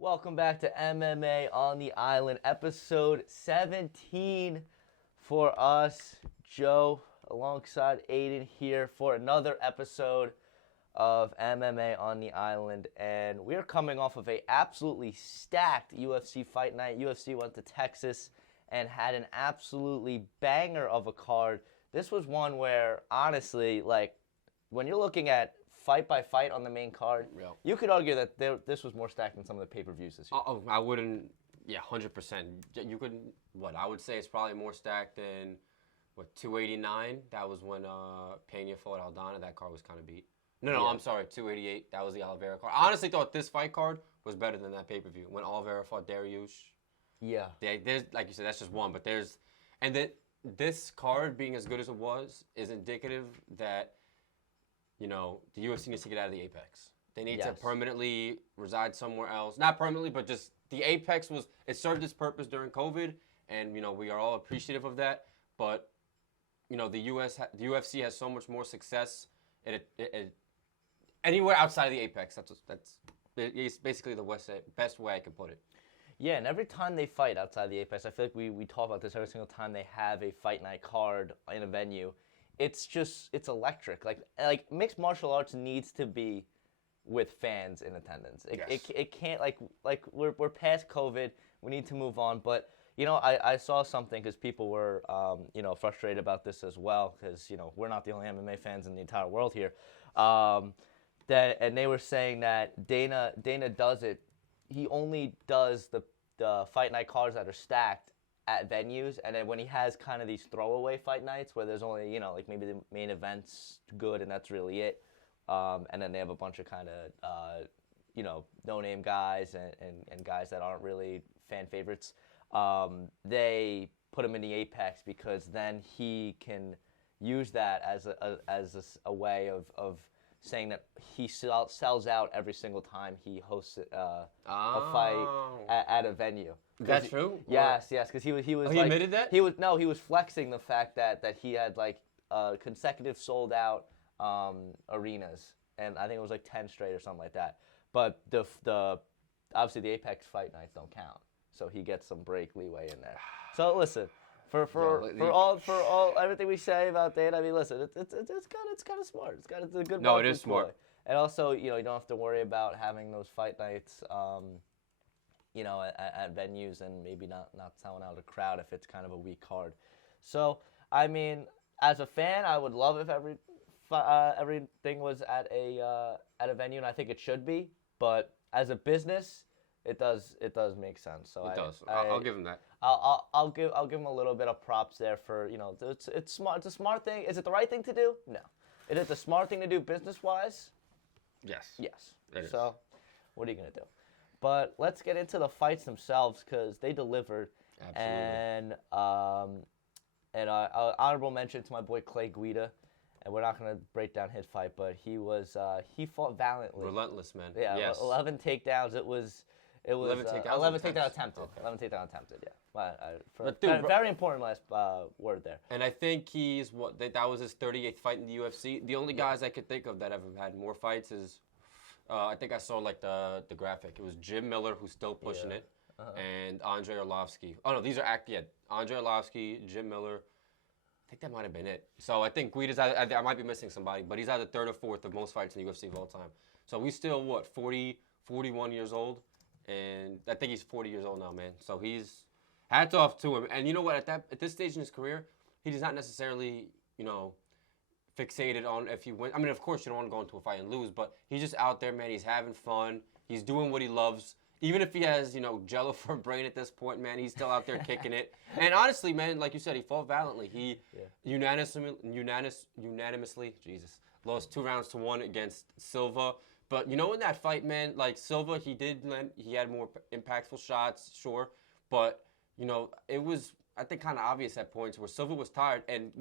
Welcome back to MMA on the Island, episode 17 for us. Joe, alongside Aiden here for another episode of MMA on the Island. And we're coming off of a absolutely stacked UFC fight night. UFC went to Texas and had an absolutely banger of a card. This was one where, honestly, when you're looking at fight by fight on the main card, you could argue that this was more stacked than some of the pay-per-views this year. I wouldn't, 100%. You could, I would say it's probably more stacked than, 289? That was when Pena fought Aldana. That card was kind of beat. No, I'm sorry, 288. That was the Oliveira card. I honestly thought this fight card was better than that pay-per-view. When Oliveira fought Dariush. Yeah. There's, like you said, that's just one, but there's, and then this card being as good as it was is indicative that, the UFC needs to get out of the Apex. They need to permanently reside somewhere else. Not permanently, but just the Apex it served its purpose during COVID, and, we are all appreciative of that. But, the UFC has so much more success anywhere outside of the Apex. It's basically the best way I can put it. Yeah, and every time they fight outside the Apex, I feel like we talk about this every single time they have a fight night card in a venue. It's electric. Like mixed martial arts needs to be with fans in attendance. It can't we're past COVID. We need to move on. But I saw something because people were frustrated about this as well because we're not the only MMA fans in the entire world here. And they were saying that Dana does it. He only does the fight night cards that are stacked at venues, and then when he has kind of these throwaway fight nights where there's only, maybe the main event's good and that's really it, and then they have a bunch of kind of, no-name guys and guys that aren't really fan favorites, they put him in the Apex because then he can use that as a way of saying that he sells out every single time he hosts a fight at a venue. That's true? Yes, because he was. He admitted that? He was flexing the fact that he had consecutive sold out arenas, and I think it was 10 straight or something like that. But the obviously the Apex fight nights don't count, so he gets some break leeway in there. So listen. For all everything we say about Dana, I mean, listen, it's kind of smart. It's a good. No, it is smart. And also, you don't have to worry about having those fight nights, at venues and maybe not selling out a crowd if it's kind of a weak card. So, I mean, as a fan, I would love if everything was at a venue, and I think it should be. But as a business, it does make sense. So it does. I'll give him that. I'll give him a little bit of props there for it's smart. It's a smart thing. Is it the right thing to do? No. Is it the smart thing to do business wise? Yes. Yes. It is. So, what are you gonna do? But let's get into the fights themselves because they delivered. Absolutely. And honorable mention to my boy Clay Guida. And we're not going to break down his fight, but he fought valiantly. Relentless, man. Yeah, yes. 11 takedowns. It was 11 takedown attempted. Okay. 11 takedown attempted. Yeah. Very important last word there. And I think that was his 38th fight in the UFC. The only guys I could think of that have had more fights is I think I saw the graphic. It was Jim Miller who's still pushing it, and Andre Arlovsky. Oh no, these are Andre Arlovsky, Jim Miller. I think that might have been it. So I think Guida's I might be missing somebody, but he's either third or fourth of most fights in the UFC of all time. So he's still 41 years old, and I think he's 40 years old now, man. So he's hats off to him. And you know what? At this stage in his career, he does not necessarily fixated on if he wins. I mean, of course you don't want to go into a fight and lose, but he's just out there, man. He's having fun. He's doing what he loves. Even if he has, jello for a brain at this point, man, he's still out there kicking it. And honestly, man, like you said, he fought valiantly. He unanimously, lost 2 rounds to 1 against Silva. But in that fight, man, Silva, he had more impactful shots, sure. But, it was, I think, kind of obvious at points where Silva was tired. And,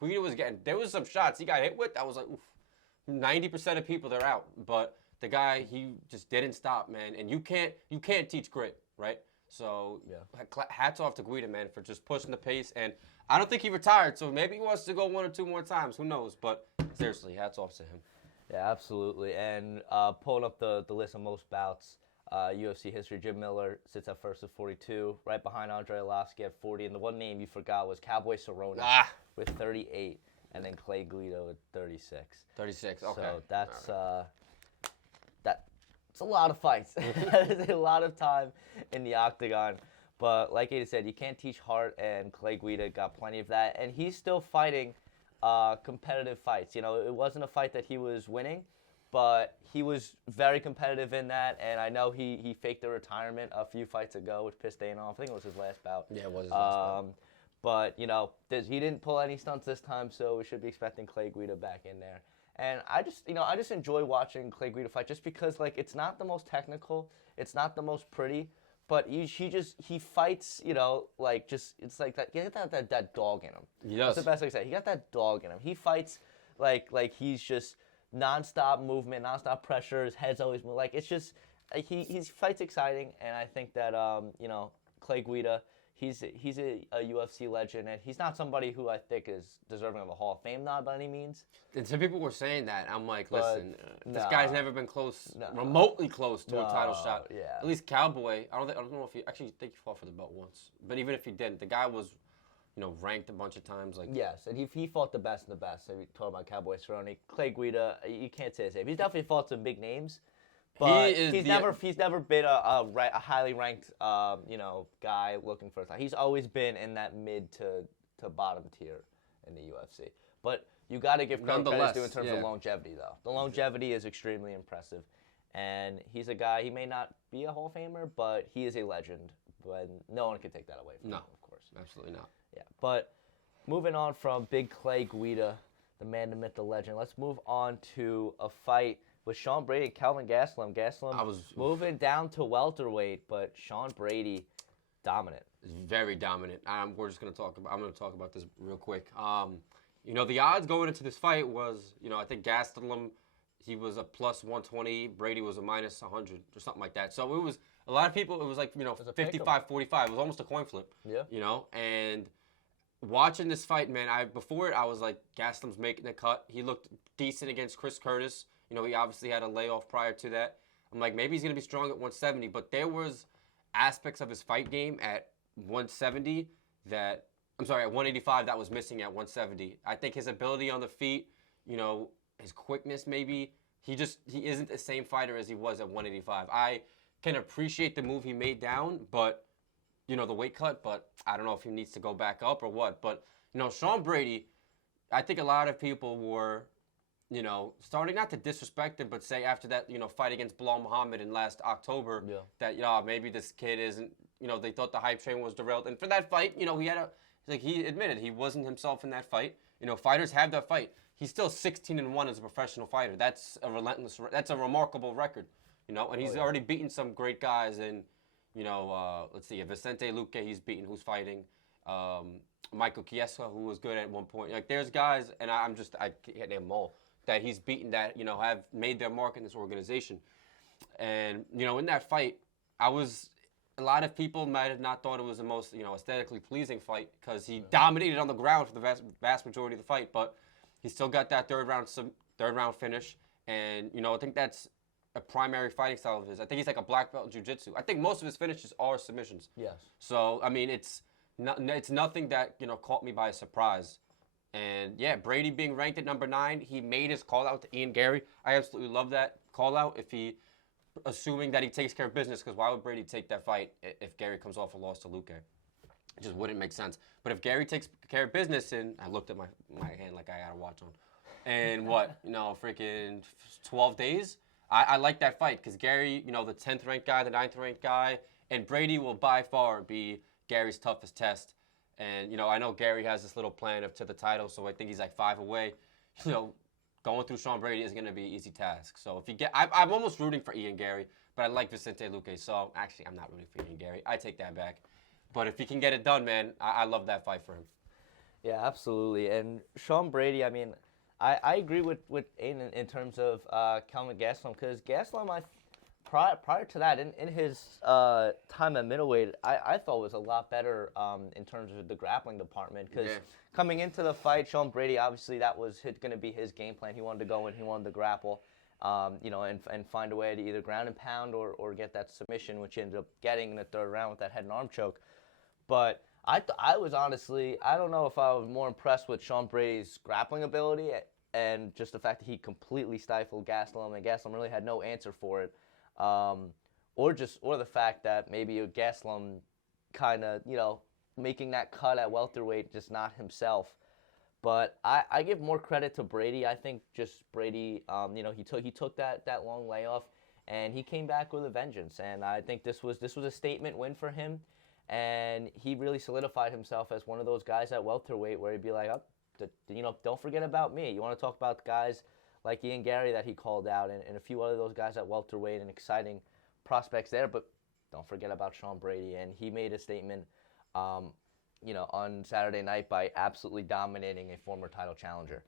Guida was there was some shots he got hit with. I was like, oof, 90% of people, they're out. But the guy, he just didn't stop, man. And you can't teach grit, right? So hats off to Guida, man, for just pushing the pace. And I don't think he retired, so maybe he wants to go 1 or 2 more times. Who knows? But seriously, hats off to him. Yeah, absolutely. And pulling up the list of most bouts, UFC history. Jim Miller sits at first with 42, right behind Andre Arlovski at 40, and the one name you forgot was Cowboy Cerrone with 38, and then Clay Guida with 36. 36, okay. So that's it's a lot of fights. That is a lot of time in the octagon. But like Ada said, you can't teach heart, and Clay Guida got plenty of that, and he's still fighting competitive fights. You know, it wasn't a fight that he was winning, but he was very competitive in that, and I know he faked a retirement a few fights ago, which pissed Dana off. I think it was his last bout. Yeah, it was his last bout. But, you know, he didn't pull any stunts this time, so we should be expecting Clay Guida back in there. And I just enjoy watching Clay Guida fight just because, like, it's not the most technical, it's not the most pretty, but he fights, you know, like, just, it's like that, he got that dog in him. He does. That's the best I can say. He got that dog in him. He fights like he's just nonstop movement, nonstop pressure, his head's always moving. Like, it's just, he fights exciting, and I think that, you know, Clay Guida, he's a UFC legend, and he's not somebody who I think is deserving of a Hall of Fame nod by any means. And some people were saying that. I'm like, listen, this nah. guy's never been close, remotely close to a title shot. Yeah. At least Cowboy, I don't know if he actually think he fought for the belt once. But even if he didn't, the guy was, you know, ranked a bunch of times. Like, yes, and he fought the best of the best. I mean, talking about Cowboy Cerrone, Clay Guida, you can't say the same. He's definitely fought some big names. But he's never been a highly ranked you know, guy looking for a title. He's always been in that mid to bottom tier in the UFC. But you got to give credit due in terms of longevity, though. The longevity is extremely impressive, and he's a guy. He may not be a Hall of Famer, but he is a legend. But no one can take that away from him, of course. Absolutely not. Yeah, but moving on from Big Clay Guida, the man, the myth, the legend. Let's move on to a fight with Sean Brady and Kelvin Gastelum. Gastelum moving down to welterweight, but Sean Brady dominant. Very dominant. We're just gonna talk about. I'm gonna talk about this real quick. You know, the odds going into this fight was, you know, I think Gastelum, he was a plus 120. Brady was a minus 100 or something like that. So it was a lot of people. It was like, you know, 55-45. It was almost a coin flip. Yeah. You know, and watching this fight, man, before it, I was like, Gastelum's making the cut. He looked decent against Chris Curtis. You know, he obviously had a layoff prior to that. I'm like, maybe he's going to be strong at 170, but there was aspects of his fight game at 170 that, I'm sorry, at 185 that was missing at 170. I think his ability on the feet, you know, his quickness maybe, he isn't the same fighter as he was at 185. I can appreciate the move he made down, but, you know, the weight cut, but I don't know if he needs to go back up or what. But, you know, Sean Brady, I think a lot of people were, you know, starting not to disrespect him, but say after that, you know, fight against Bilal Muhammad in last October, that, you know, maybe this kid isn't, you know, they thought the hype train was derailed. And for that fight, you know, he admitted he wasn't himself in that fight. You know, fighters have that fight. He's still 16-1 as a professional fighter. That's a remarkable record, you know, and he's already beaten some great guys. And, you know, let's see, Vicente Luque he's beaten, who's fighting. Michael Chiesa, who was good at one point. Like, there's guys, and I can't name them all, that he's beaten that, you know, have made their mark in this organization. And, you know, in that fight, a lot of people might have not thought it was the most, you know, aesthetically pleasing fight because he dominated on the ground for the vast majority of the fight, but he still got that third round finish. And, you know, I think that's a primary fighting style of his. I think he's like a black belt in jiu-jitsu. I think most of his finishes are submissions. Yes. So, I mean, it's nothing that, you know, caught me by surprise. And, yeah, Brady being ranked at number 9, he made his call-out to Ian Gary. I absolutely love that call-out assuming that he takes care of business, because why would Brady take that fight if Gary comes off a loss to Luque? It just wouldn't make sense. But if Gary takes care of business, and I looked at my hand like I had a watch on, and what, you know, freaking 12 days, I like that fight because Gary, you know, the 10th ranked guy, the 9th ranked guy, and Brady will by far be Gary's toughest test. And, you know, I know Gary has this little plan to the title, so I think he's like 5 away. You know, going through Sean Brady is going to be an easy task. So if you I'm almost rooting for Ian Gary, but I like Vicente Luque. So actually, I'm not rooting for Ian Gary. I take that back. But if he can get it done, man, I love that fight for him. Yeah, absolutely. And Sean Brady, I mean, I agree with Aiden in terms of Kelvin Gastelum, because Gastelum, prior to that, in his time at middleweight, I thought was a lot better in terms of the grappling department. Because coming into the fight, Sean Brady, obviously that was going to be his game plan. He wanted to go in, he wanted to grapple. and find a way to either ground and pound or get that submission, which he ended up getting in the third round with that head and arm choke. But I was honestly, I don't know if I was more impressed with Sean Brady's grappling ability and just the fact that he completely stifled Gastelum, and Gastelum really had no answer for it, or the fact that maybe Gastelum kind of, making that cut at welterweight, just not himself. But I give more credit to Brady. I think just Brady, he took that long layoff, and he came back with a vengeance. And I think this was a statement win for him, and he really solidified himself as one of those guys at welterweight where he'd be like, don't forget about me. You want to talk about guys like Ian Gary that he called out, and a few other those guys at welterweight and exciting prospects there, but don't forget about Sean Brady. And he made a statement, on Saturday night by absolutely dominating a former title challenger.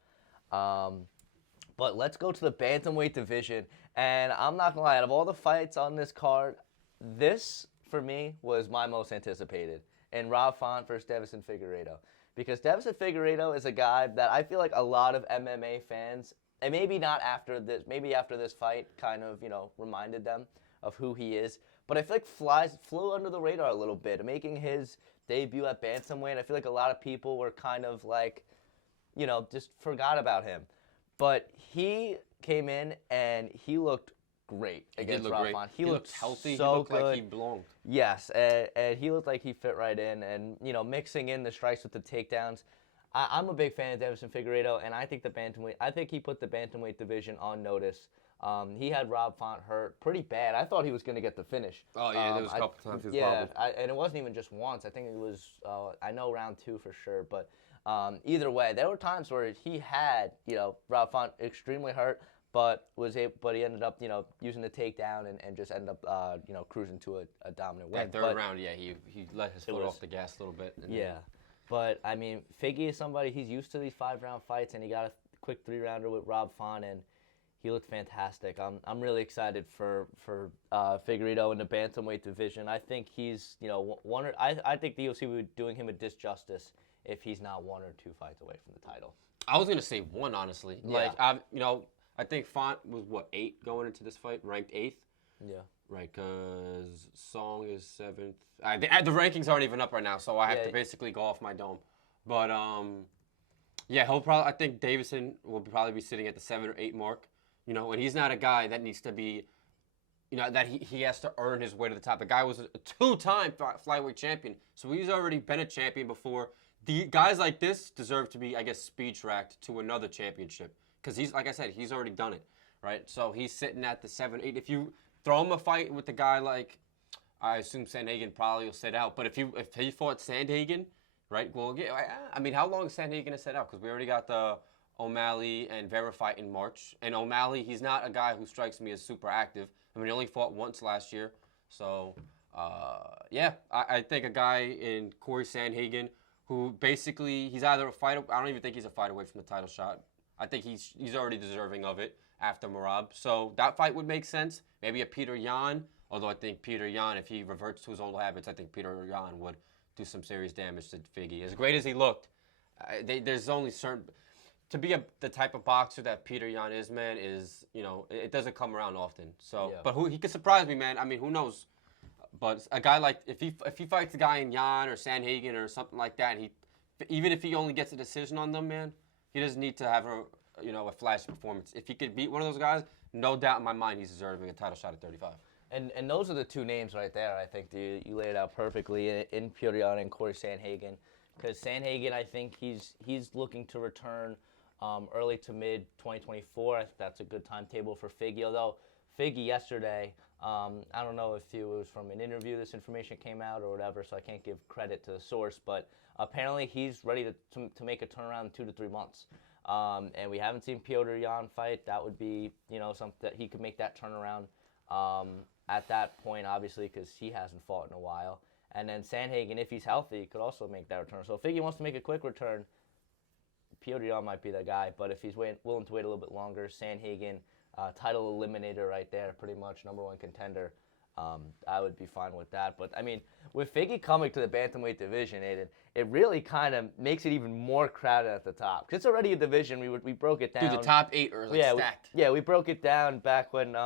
But let's go to the bantamweight division. And I'm not going to lie, out of all the fights on this card, this, for me, was my most anticipated. And Rob Font versus Davison Figueiredo. Because Davison Figueiredo is a guy that I feel like a lot of MMA fans, and maybe not after this, maybe after this fight kind of, reminded them of who he is. But I feel like flew under the radar a little bit, making his debut at bantamweight. I feel like a lot of people were kind of like, just forgot about him. But he came in and he looked great against Rob Font. He looked healthy. So he looked good. Like he belonged. Yes, and he looked like he fit right in. And, mixing in the strikes with the takedowns. I'm a big fan of Davison Figueiredo, and I think he put the bantamweight division on notice. He had Rob Font hurt pretty bad. I thought he was going to get the finish. Oh, yeah, there was a couple times he was and it wasn't even just once. I think it was, I know round 2 for sure. But either way, there were times where he had, Rob Font extremely hurt, but he ended up, using the takedown and just ended up, cruising to a dominant win. That third round, yeah, he let his foot off the gas a little bit. Yeah. But, I mean, Figgy is somebody, he's used to these 5-round fights, and he got a quick 3-rounder with Rob Font, and he looked fantastic. I'm really excited for Figueiredo in the bantamweight division. I think he's I think the UFC would be doing him a disjustice if he's not 1 or 2 fights away from the title. I was gonna say 1, honestly. Yeah. I think Font was 8 going into this fight, ranked 8th. Yeah. Right, because Song is 7th. The rankings aren't even up right now, so I have to basically go off my dome. But I think Davison will probably be sitting at the 7 or 8 mark. And he's not a guy that needs to be, that he has to earn his way to the top. The guy was a 2-time flyweight champion, so he's already been a champion before. The guys like this deserve to be, I guess, speed-tracked to another championship because he's, like I said, he's already done it, right? So he's sitting at the 7, 8. If you throw him a fight with a guy like, I assume Sandhagen probably will sit out, but if he fought Sandhagen, right? Well, I mean, how long is Sandhagen going to sit out? Because we already got the O'Malley and Vera fight in March. And O'Malley, he's not a guy who strikes me as super active. I mean, he only fought once last year. So, I think a guy in Corey Sandhagen who basically, he's either a fight, I don't even think he's a fight away from the title shot. I think he's already deserving of it after Merab. So that fight would make sense. Maybe a Peter Yan, although I think Peter Yan, if he reverts to his old habits, I think Peter Yan would do some serious damage to Figgy. As great as he looked, there's only certain... To be the type of boxer that Peter Yan is, man, it doesn't come around often. So, But he could surprise me, man. I mean, who knows? But a guy like if he fights a guy in Yan or Sandhagen or something like that, and even if he only gets a decision on them, man, he doesn't need to have a flash performance. If he could beat one of those guys, no doubt in my mind he's deserving a title shot at 35. And those are the 2 names right there. I think you laid it out perfectly in Peter Yan and Corey Sandhagen, because Sandhagen, I think he's looking to return. Early to mid 2024. I think that's a good timetable for Figgy. Although Figgy yesterday, I don't know if it was from an interview this information came out or whatever, so I can't give credit to the source, but apparently he's ready to make a turnaround in 2 to 3 months. And we haven't seen Piotr Yan fight. That would be, something that he could make that turnaround at that point, obviously, because he hasn't fought in a while. And then Sandhagen, if he's healthy, could also make that return. So if Figgy wants to make a quick return, Piotr Yan might be that guy, but if he's willing to wait a little bit longer, Sandhagen, title eliminator right there, pretty much, #1 contender. I would be fine with that. But I mean, with Figgy coming to the bantamweight division, Aiden, it really kind of makes it even more crowded at the top. 'Cause it's already a division. We broke it down. Dude, the top 8 are like stacked. We broke it down back when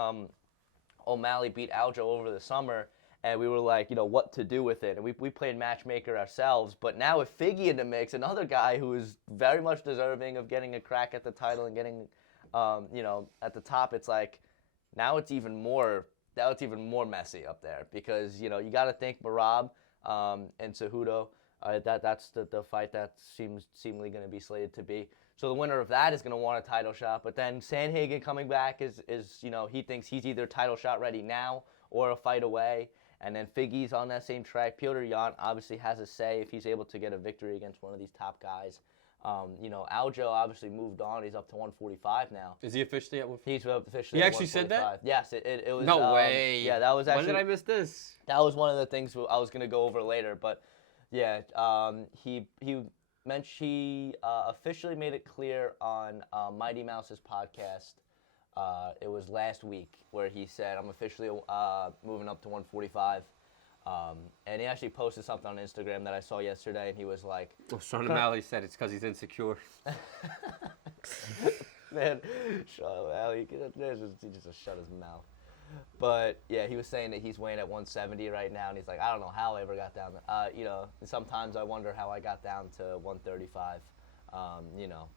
O'Malley beat Aljo over the summer, and we were like, what to do with it. And we played matchmaker ourselves. But now with Figgy in the mix, another guy who is very much deserving of getting a crack at the title and getting, at the top, it's like now it's even more messy up there because, you got to think Marab and Cejudo. That's the fight that seemingly going to be slated to be. So the winner of that is going to want a title shot. But then Sandhagen coming back is he thinks he's either title shot ready now or a fight away. And then Figgy's on that same track. Petr Yan obviously has a say if he's able to get a victory against one of these top guys. Aljo obviously moved on. He's up to 145 now. Is he officially at 145? He's officially He at actually said that? Yes, it was. No way. Yeah, that was actually. When did I miss this? That was one of the things I was going to go over later. But, yeah, he officially made it clear on Mighty Mouse's podcast. It was last week where he said, I'm officially moving up to 145. And he actually posted something on Instagram that I saw yesterday, and he was like... Sean O'Malley said it's because he's insecure. Man, Sean O'Malley, he just shut his mouth. But, yeah, he was saying that he's weighing at 170 right now, and he's like, I don't know how I ever got down there. Sometimes I wonder how I got down to 135,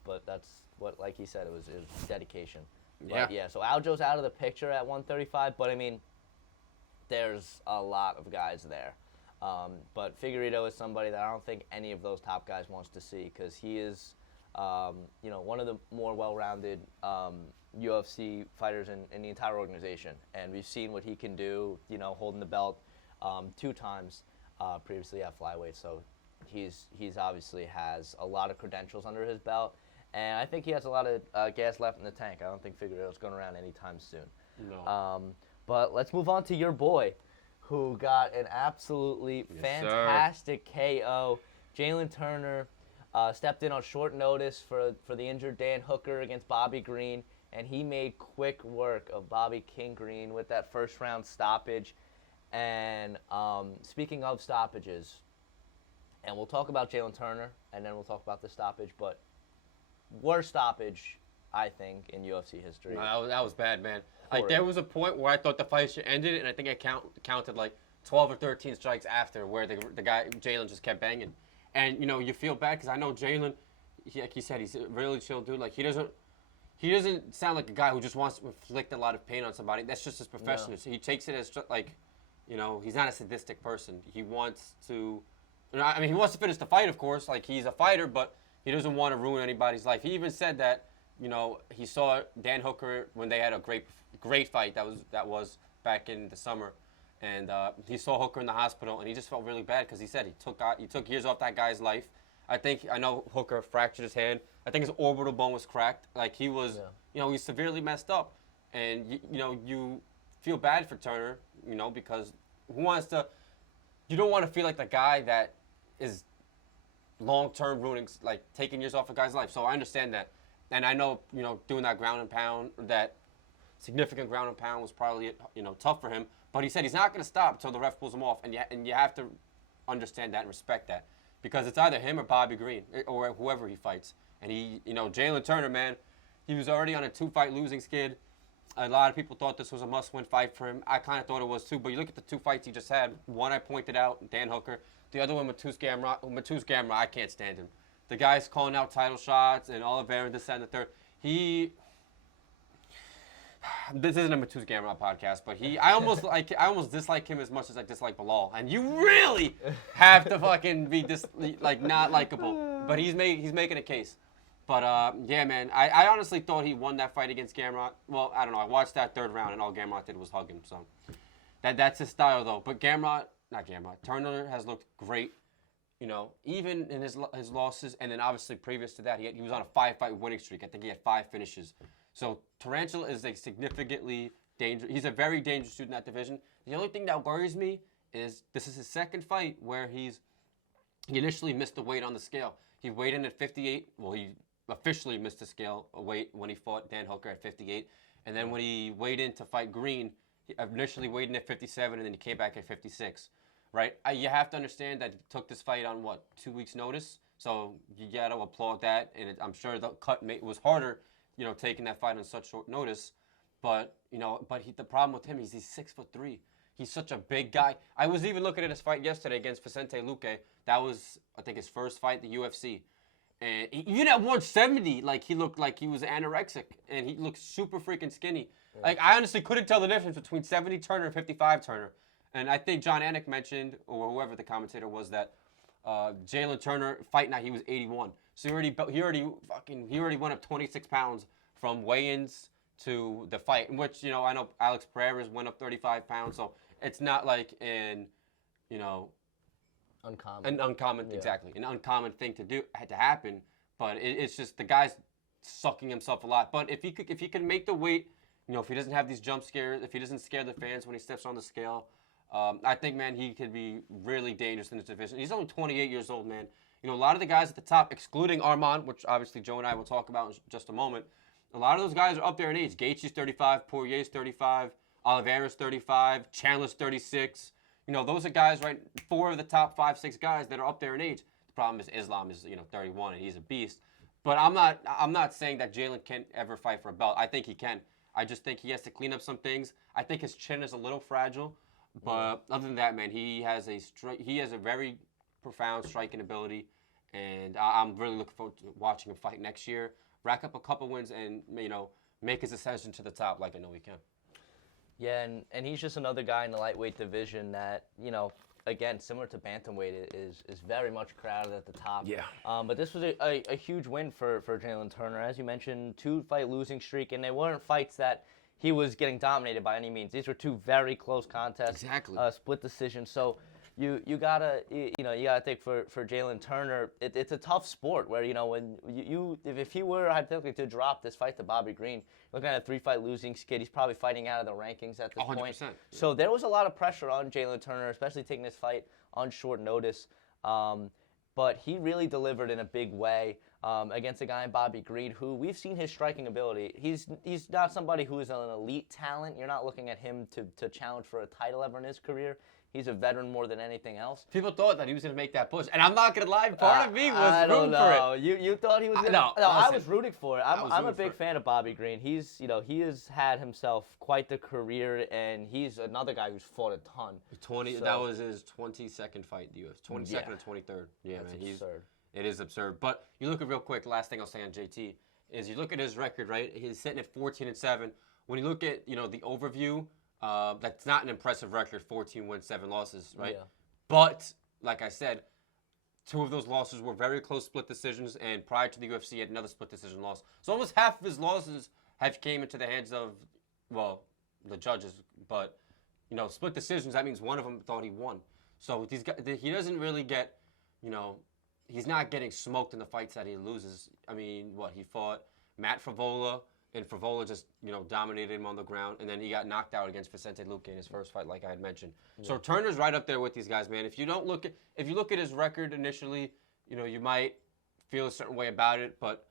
but that's what, like he said, it was dedication. But, yeah, so Aljo's out of the picture at 135, but, I mean, there's a lot of guys there. But Figueiredo is somebody that I don't think any of those top guys wants to see because he is, one of the more well-rounded UFC fighters in the entire organization. And we've seen what he can do, holding the belt 2 times previously at flyweight. So he's obviously has a lot of credentials under his belt. And I think he has a lot of gas left in the tank. I don't think Figueiredo's going around anytime soon. No. But let's move on to your boy, who got an absolutely fantastic KO. Jalen Turner stepped in on short notice for the injured Dan Hooker against Bobby Green, and he made quick work of Bobby King Green with that first-round stoppage. And speaking of stoppages, and we'll talk about Jalen Turner, and then we'll talk about the stoppage, but worst stoppage, I think, in UFC history. No, that was bad, man. Like, there was a point where I thought the fight should ended, and I think I counted like 12 or 13 strikes after where the guy, Jalen, just kept banging. And, you feel bad because I know Jalen, like he said, he's a really chill dude. Like, he doesn't sound like a guy who just wants to inflict a lot of pain on somebody. That's just his profession. No. So he takes it as, like, he's not a sadistic person. He wants to, he wants to finish the fight, of course. Like, he's a fighter, but he doesn't want to ruin anybody's life. He even said that, he saw Dan Hooker when they had a great fight. That was back in the summer, and he saw Hooker in the hospital, and he just felt really bad because he said he took years off that guy's life. I know Hooker fractured his hand. I think his orbital bone was cracked. Like he was, he's severely messed up, and you feel bad for Turner, because you don't want to feel like the guy that is long-term ruining, like taking years off a guy's life. So I understand that. And I know, doing that ground and pound, that significant ground and pound was probably, tough for him. But he said he's not going to stop until the ref pulls him off. And you have to understand that and respect that. Because it's either him or Bobby Green or whoever he fights. And Jalen Turner, man, he was already on a 2-fight losing skid. A lot of people thought this was a must-win fight for him. I kind of thought it was too. But you look at the 2 fights he just had. One I pointed out, Dan Hooker. The other one, Mateusz Gamrot, I can't stand him. The guy's calling out title shots and Oliveira, this, that, and the third. This isn't a Mateusz Gamrot podcast, but I almost dislike him as much as I dislike Bilal. And you really have to fucking be not likable. But he's making a case. But yeah, man, I honestly thought he won that fight against Gamrot. Well, I don't know. I watched that 3rd round, and all Gamrot did was hug him. So that's his style, though. But Turner has looked great. Even in his losses, and then obviously previous to that, he was on a 5-fight winning streak. I think he had 5 finishes. So Tarantula is significantly dangerous. He's a very dangerous dude in that division. The only thing that worries me is this is his 2nd fight where he initially missed the weight on the scale. He weighed in at 58. Well, he officially missed the scale weight when he fought Dan Hooker at 58. And then when he weighed in to fight Green, He initially weighed in at 57, and then he came back at 56. Right? You have to understand that he took this fight on, 2 weeks' notice? So you got to applaud that. And I'm sure the cut was harder, taking that fight on such short notice. But, the problem with him is he's 6'3". He's such a big guy. I was even looking at his fight yesterday against Vicente Luque. That was, I think, his first fight in the UFC. And even at 170, he looked like he was anorexic. And he looked super freaking skinny. Yeah. I honestly couldn't tell the difference between 70 Turner and 55 Turner. And I think John Anik mentioned, or whoever the commentator was, that Jalen Turner fight night he was 81. So he already went up 26 pounds from weigh-ins to the fight. In which I know Alex Pereira's went up 35 pounds. So it's not like uncommon. Exactly, an uncommon thing to happen. But it's just the guy's sucking himself a lot. But if he could make the weight, if he doesn't have these jump scares, if he doesn't scare the fans when he steps on the scale. I think, man, he could be really dangerous in this division. He's only 28 years old, man. A lot of the guys at the top, excluding Armand, which obviously Joe and I will talk about in just a moment, a lot of those guys are up there in age. Gaethje's 35, Poirier's 35, Oliveira's 35, Chandler's 36. Those are guys, right? 4 of the top 5, 6 guys that are up there in age. The problem is Islam is, 31, and he's a beast. But I'm not saying that Jalen can't ever fight for a belt. I think he can. I just think he has to clean up some things. I think his chin is a little fragile. But other than that, man, he has a very profound striking ability, and I'm really looking forward to watching him fight next year, rack up a couple wins, and make his ascension to the top like I know he can. Yeah, and he's just another guy in the lightweight division that again, similar to bantamweight, is very much crowded at the top. Yeah. But this was a huge win for Jalen Turner, as you mentioned, 2-fight losing streak, and they weren't fights that he was getting dominated by any means. These were 2 very close contests. Exactly. Split decision. So you gotta think for Jalen Turner, it's a tough sport where when if he were hypothetically to drop this fight to Bobby Green, looking at a 3-fight losing skid, he's probably fighting out of the rankings at this 100%. point. So there was a lot of pressure on Jalen Turner, especially taking this fight on short notice. But he really delivered in a big way against a guy in Bobby Green, who we've seen his striking ability. He's not somebody who is an elite talent. You're not looking at him to challenge for a title ever in his career. He's a veteran more than anything else. People thought that he was going to make that push. And I'm not going to lie, part of me was rooting for it. You thought he was going to? No, I was rooting for it. I'm a big fan of Bobby Green. He has had himself quite the career, and he's another guy who's fought a ton. That was his 22nd fight in the UFC. 22nd or 23rd. Yeah, that's man. Absurd. It is absurd. But you look at real quick, last thing I'll say on JT, is you look at his record, right? He's sitting at 14-7. When you look at, the overview, that's not an impressive record, 14 wins, 7 losses, right? Yeah. But, like I said, 2 of those losses were very close split decisions, and prior to the UFC, he had another split decision loss. So almost half of his losses have came into the hands of, the judges. But, split decisions, that means one of them thought he won. So he doesn't really get, he's not getting smoked in the fights that he loses. I mean, he fought Matt Favola, and Favola just, dominated him on the ground, and then he got knocked out against Vicente Luque in his first fight, like I had mentioned. Yeah. So Turner's right up there with these guys, man. If you look at his record initially, you might feel a certain way about it, but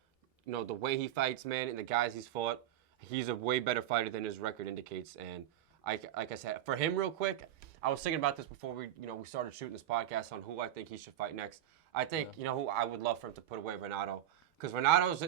the way he fights, man, and the guys he's fought, he's a way better fighter than his record indicates. And like I said, for him, real quick, I was thinking about this before we started shooting this podcast on who I think he should fight next. I think who I would love for him to put away Renato. Because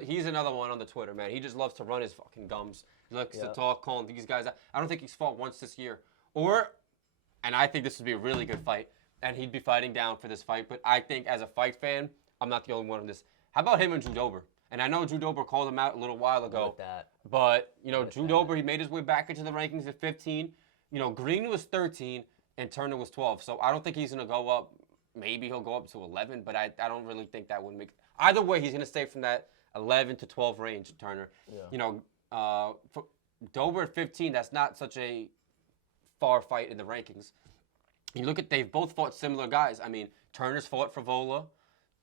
he's another one on the Twitter, man. He just loves to run his fucking gums. He likes to talk, calling these guys out. I don't think he's fought once this year. And I think this would be a really good fight, and he'd be fighting down for this fight. But I think as a fight fan, I'm not the only one on this. How about him and Drew Dober? And I know Drew Dober called him out a little while ago. But, Drew Dober, he made his way back into the rankings at 15. Green was 13, and Turner was 12. So I don't think he's going to go up. Maybe he'll go up to 11, but I don't really think that would make... Either way, he's going to stay from that 11 to 12 range, Turner. Yeah. For Dober at 15, that's not such a far fight in the rankings. You look at, they've both fought similar guys. I mean, Turner's fought for Vola.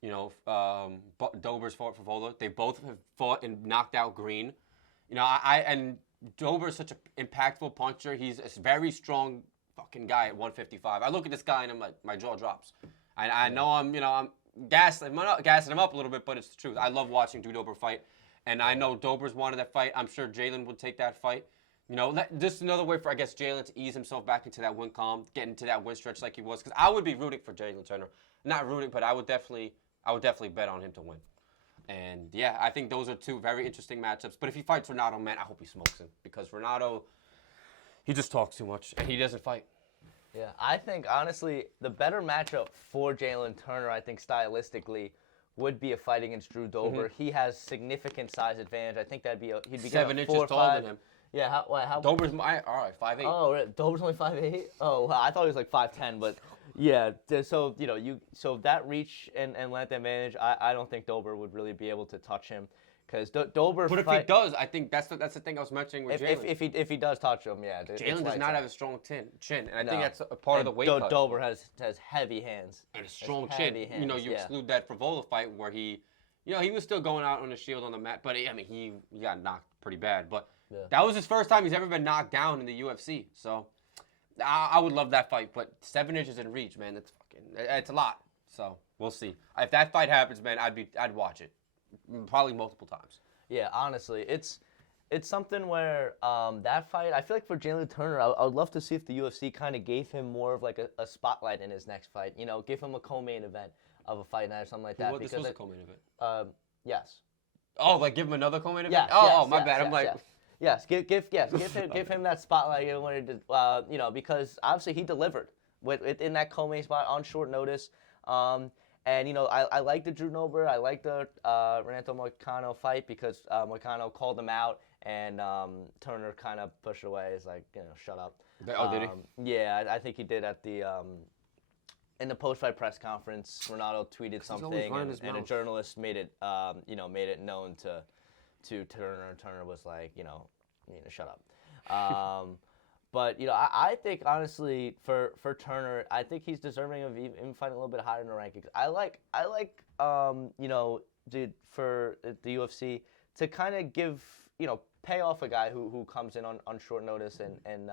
Dober's fought for Vola. They both have fought and knocked out Green. And Dober is such an impactful puncher. He's a very strong fucking guy at 155. I look at this guy and I'm like, my jaw drops. I know I'm gassing him up a little bit, but it's the truth. I love watching Drew Dober fight, and I know Dober's wanted that fight. I'm sure Jalen would take that fight. Just another way for, I guess, Jalen to ease himself back into that win column, get into that win stretch like he was. Because I would be rooting for Jalen Turner. Not rooting, but I would definitely bet on him to win. And, yeah, I think those are two very interesting matchups. But if he fights Renato, man, I hope he smokes him. Because Renato, he just talks too much, and he doesn't fight. Yeah, I think, honestly, the better matchup for Jalen Turner, I think, stylistically, would be a fight against Drew Dober. Mm-hmm. He has significant size advantage. I think that'd be he'd be 7 inches taller than him. Yeah, how Dober's all right, 5'8". Oh, really? Dober's only 5'8"? Oh, wow, I thought he was like 5'10", but yeah. So so that reach and length advantage, I don't think Dober would really be able to touch him, because Dober. But if he does, I think that's the thing I was mentioning with Jalen. If he does touch him, yeah. Jalen does not have a strong chin, and I think that's a part of the weight cut. Dober has heavy hands and a strong chin. Hands, You exclude that Frivola fight where he was still going out on the shield on the mat, but he got knocked pretty bad. But that was his first time he's ever been knocked down in the UFC. So I would love that fight, but 7 inches in reach, man, it's a lot. So we'll see. If that fight happens, man, I'd watch it, probably multiple times. Yeah, honestly, it's something where that fight, I feel like for Jalen Turner, I would love to see if the UFC kind of gave him more of like a spotlight in his next fight. Give him a co-main event of a fight night or something like that. This was a co-main event. Yes. Oh, like give him another co-main event? Yes, my bad. I'm like. Yes, give him that spotlight. Because obviously he delivered within that co-main spot on short notice. And I like the Drew Dober, I like the Renato Moicano fight, because Moicano called him out, and Turner kind of pushed away. He's like, shut up. Oh, did he? Yeah, I think he did at the in the post-fight press conference. Renato tweeted something, and a journalist made it known to Turner, and Turner was like, shut up. But I think honestly for Turner, I think he's deserving of even fighting a little bit higher in the rankings. I like for the UFC to kind of give pay off a guy who comes in on short notice and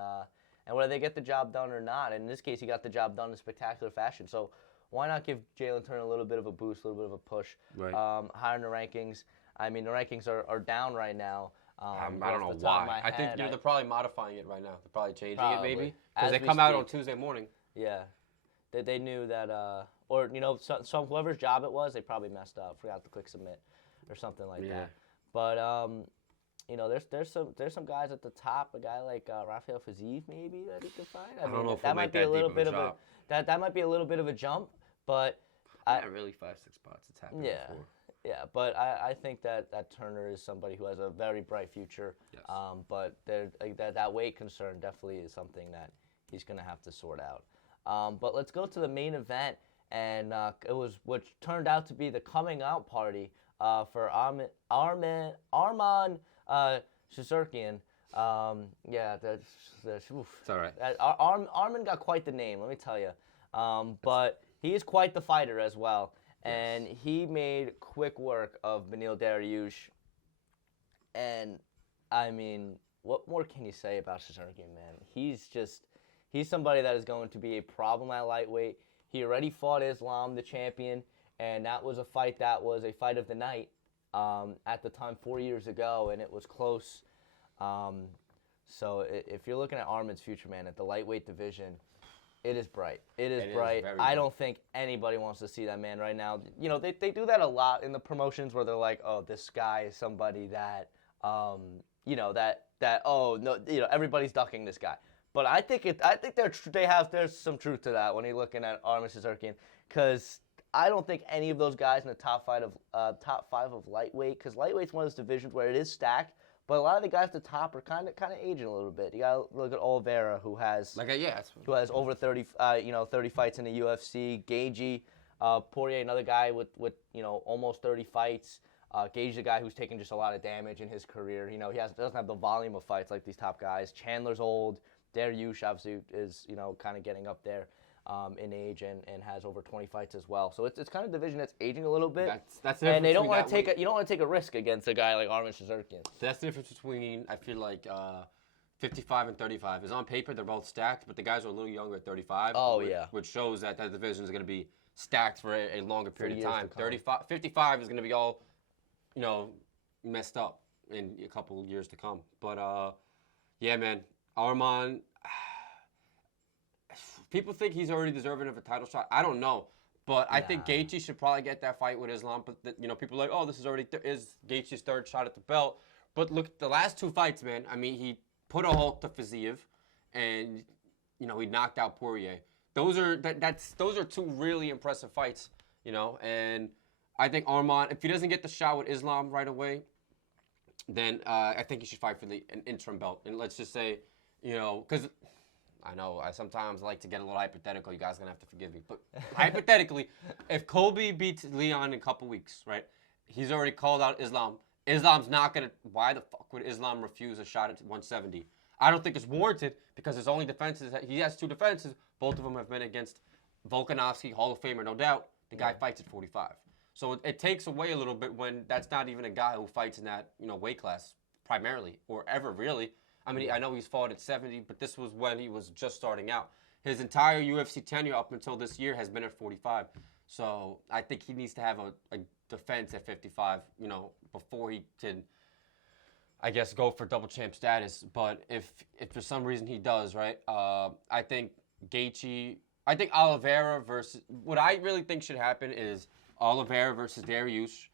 whether they get the job done or not. And in this case, he got the job done in spectacular fashion. So why not give Jalen Turner a little bit of a boost, a little bit of a push, higher in the rankings? I mean, the rankings are down right now. I don't know why. I think they're probably modifying it right now. They're probably changing it maybe, because they come out on Tuesday morning. Yeah, they knew that, or some whoever's job it was, they probably messed up, forgot to click submit, or something like that. But there's some guys at the top. A guy like Rafael Fiziev maybe that he could fight. I don't know if that might be a little bit of a that might be a little bit of a jump, but not really 5-6 spots. It's happened before. Yeah, but I think that Turner is somebody who has a very bright future. Yes. But that weight concern definitely is something that he's going to have to sort out. But let's go to the main event, and it was what turned out to be the coming out party for Arman Shazurkian. It's all right. Arman got quite the name, let me tell you. But he is quite the fighter as well. And he made quick work of Beneil Dariush. And, I mean, what more can you say about Shazurkian, man? He's somebody that is going to be a problem at lightweight. He already fought Islam, the champion, and that was a fight of the night at the time 4 years ago, and it was close. So if you're looking at Arman's future, man, at the lightweight division, it is bright. It is bright. I don't think anybody wants to see that man right now. They do that a lot in the promotions where they're like, oh, this guy is somebody that, everybody's ducking this guy. But I think there's some truth to that when you're looking at Arman Shazurkian, because I don't think any of those guys in the top five of lightweight, because lightweight's one of those divisions where it is stacked. But a lot of the guys at the top are kind of aging a little bit. You gotta look at Oliveira, who has over 30 fights in the UFC. Gagey, Poirier, another guy with almost 30 fights. Gage's a guy who's taken just a lot of damage in his career. He doesn't have the volume of fights like these top guys. Chandler's old. Dariush obviously is kind of getting up there in age and has over 20 fights as well. So it's kind of a division that's aging a little bit. That's the and they don't want to take you don't want to take a risk against a guy like Arman Shazurkian. That's the difference between, I feel like, 55 and 35. Is on paper they're both stacked, but the guys are a little younger at 35. Which shows that division is going to be stacked for a longer period of time. 55 is going to be all, messed up in a couple of years to come. But Yeah, man. Arman, people think he's already deserving of a title shot. I don't know. But I think Gaethje should probably get that fight with Islam. But, people are like, oh, this is already is Gaethje's third shot at the belt. But look, the last 2 fights, man, I mean, he put a halt to Fiziev, and, he knocked out Poirier. Those are 2 really impressive fights, and I think Arman, if he doesn't get the shot with Islam right away, then I think he should fight for an interim belt. And let's just say, because I know I sometimes like to get a little hypothetical. You guys are going to have to forgive me. But hypothetically, if Colby beats Leon in a couple weeks, right, he's already called out Islam. Islam's not going to – why the fuck would Islam refuse a shot at 170? I don't think it's warranted because his only defenses – he has 2 defenses. Both of them have been against Volkanovski, Hall of Famer, no doubt. The guy fights at 45. So it takes away a little bit when that's not even a guy who fights in that, weight class primarily or ever really. I mean, I know he's fought at 70, but this was when he was just starting out. His entire UFC tenure up until this year has been at 45. So I think he needs to have a defense at 55, before he can, I guess, go for double champ status. But if for some reason he does, right, I think Oliveira versus, what I really think should happen is Oliveira versus Dariush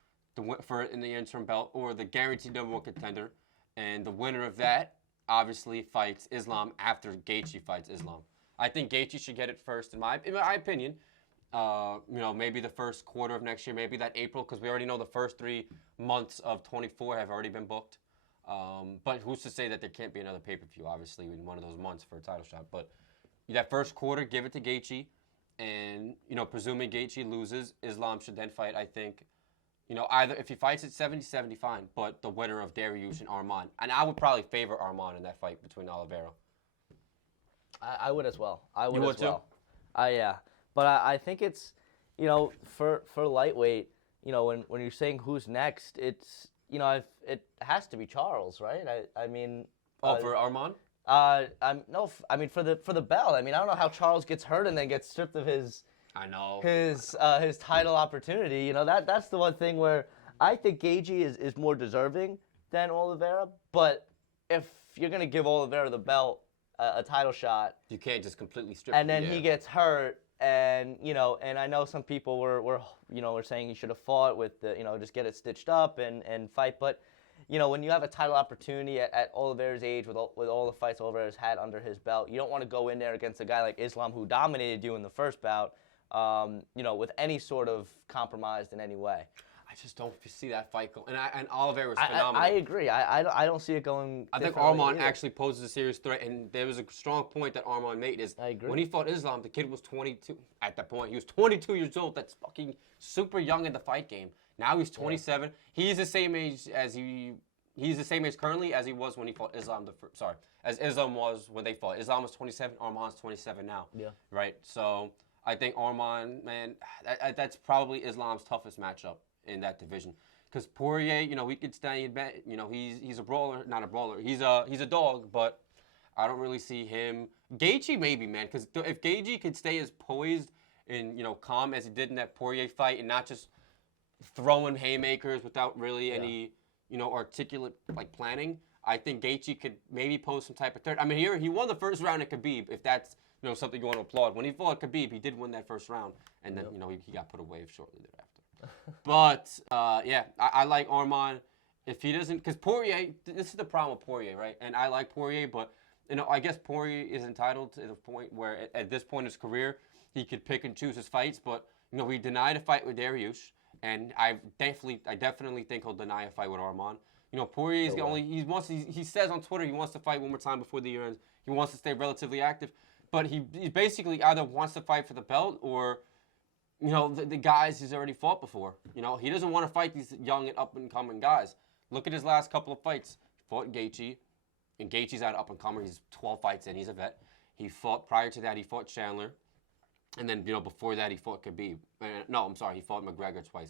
in the interim belt, or the guaranteed #1 contender. And the winner of that obviously fights Islam after Gaethje fights Islam. I think Gaethje should get it first, in my opinion. Maybe the first quarter of next year, maybe that April, because we already know the first 3 months of 24 have already been booked. But who's to say that there can't be another pay-per-view, obviously, in one of those months for a title shot. But that first quarter, give it to Gaethje. And, presuming Gaethje loses, Islam should then fight, I think, either if he fights at 70, fine. But the winner of Dariush and Arman. And I would probably favor Arman in that fight between Oliveira. I would as well. You would too? Yeah. But I think it's, for lightweight, when you're saying who's next, it's, it has to be Charles, right? I mean. For Arman? For the belt. I mean, I don't know how Charles gets hurt and then gets stripped of his. I know. His title opportunity. That's the one thing where I think Gaethje is more deserving than Oliveira. But if you're gonna give Oliveira the belt, a title shot, you can't just completely strip. And then he gets hurt, and and I know some people were saying he should have fought with the just get it stitched up and fight, but. When you have a title opportunity at Oliveira's age, with all the fights Oliveira's had under his belt, you don't want to go in there against a guy like Islam who dominated you in the first bout, with any sort of compromise in any way. I just don't see that fight going. And Oliveira was phenomenal. I agree. I don't see it going. I think Arman actually poses a serious threat, and there was a strong point that Arman made is when he fought Islam, the kid was 22 at that point. He was 22 years old. That's fucking super young in the fight game. Now he's 27. Yeah. He's the same age currently as he was when he fought Islam. As Islam was when they fought. Islam was 27. Arman's 27 now. Yeah. Right. So I think Arman, man, that's probably Islam's toughest matchup in that division. Because Poirier, we could stand. He's a brawler, not a brawler. He's a dog, but I don't really see him. Gaethje maybe, man. Because if Gaethje could stay as poised and calm as he did in that Poirier fight, and not just throwing haymakers without really any, articulate planning, I think Gaethje could maybe pose some type of threat. I mean, he won the first round at Khabib. If that's something you want to applaud. When he fought Khabib, he did win that first round, and then he got put away shortly thereafter. But I like Arman. If he doesn't, because Poirier, this is the problem with Poirier, right? And I like Poirier, but I guess Poirier is entitled to the point where at this point in his career, he could pick and choose his fights. But he denied a fight with Dariush. And I definitely think he'll deny a fight with Arman. Poirier is he says on Twitter he wants to fight one more time before the year ends. He wants to stay relatively active, but he basically either wants to fight for the belt or, the guys he's already fought before. He doesn't want to fight these young and up and coming guys. Look at his last couple of fights. He fought Gaethje, and Gaethje's an up and comer. He's 12 fights in. He's a vet. Prior to that he fought Chandler. And then, before that, he fought Khabib. He fought McGregor twice,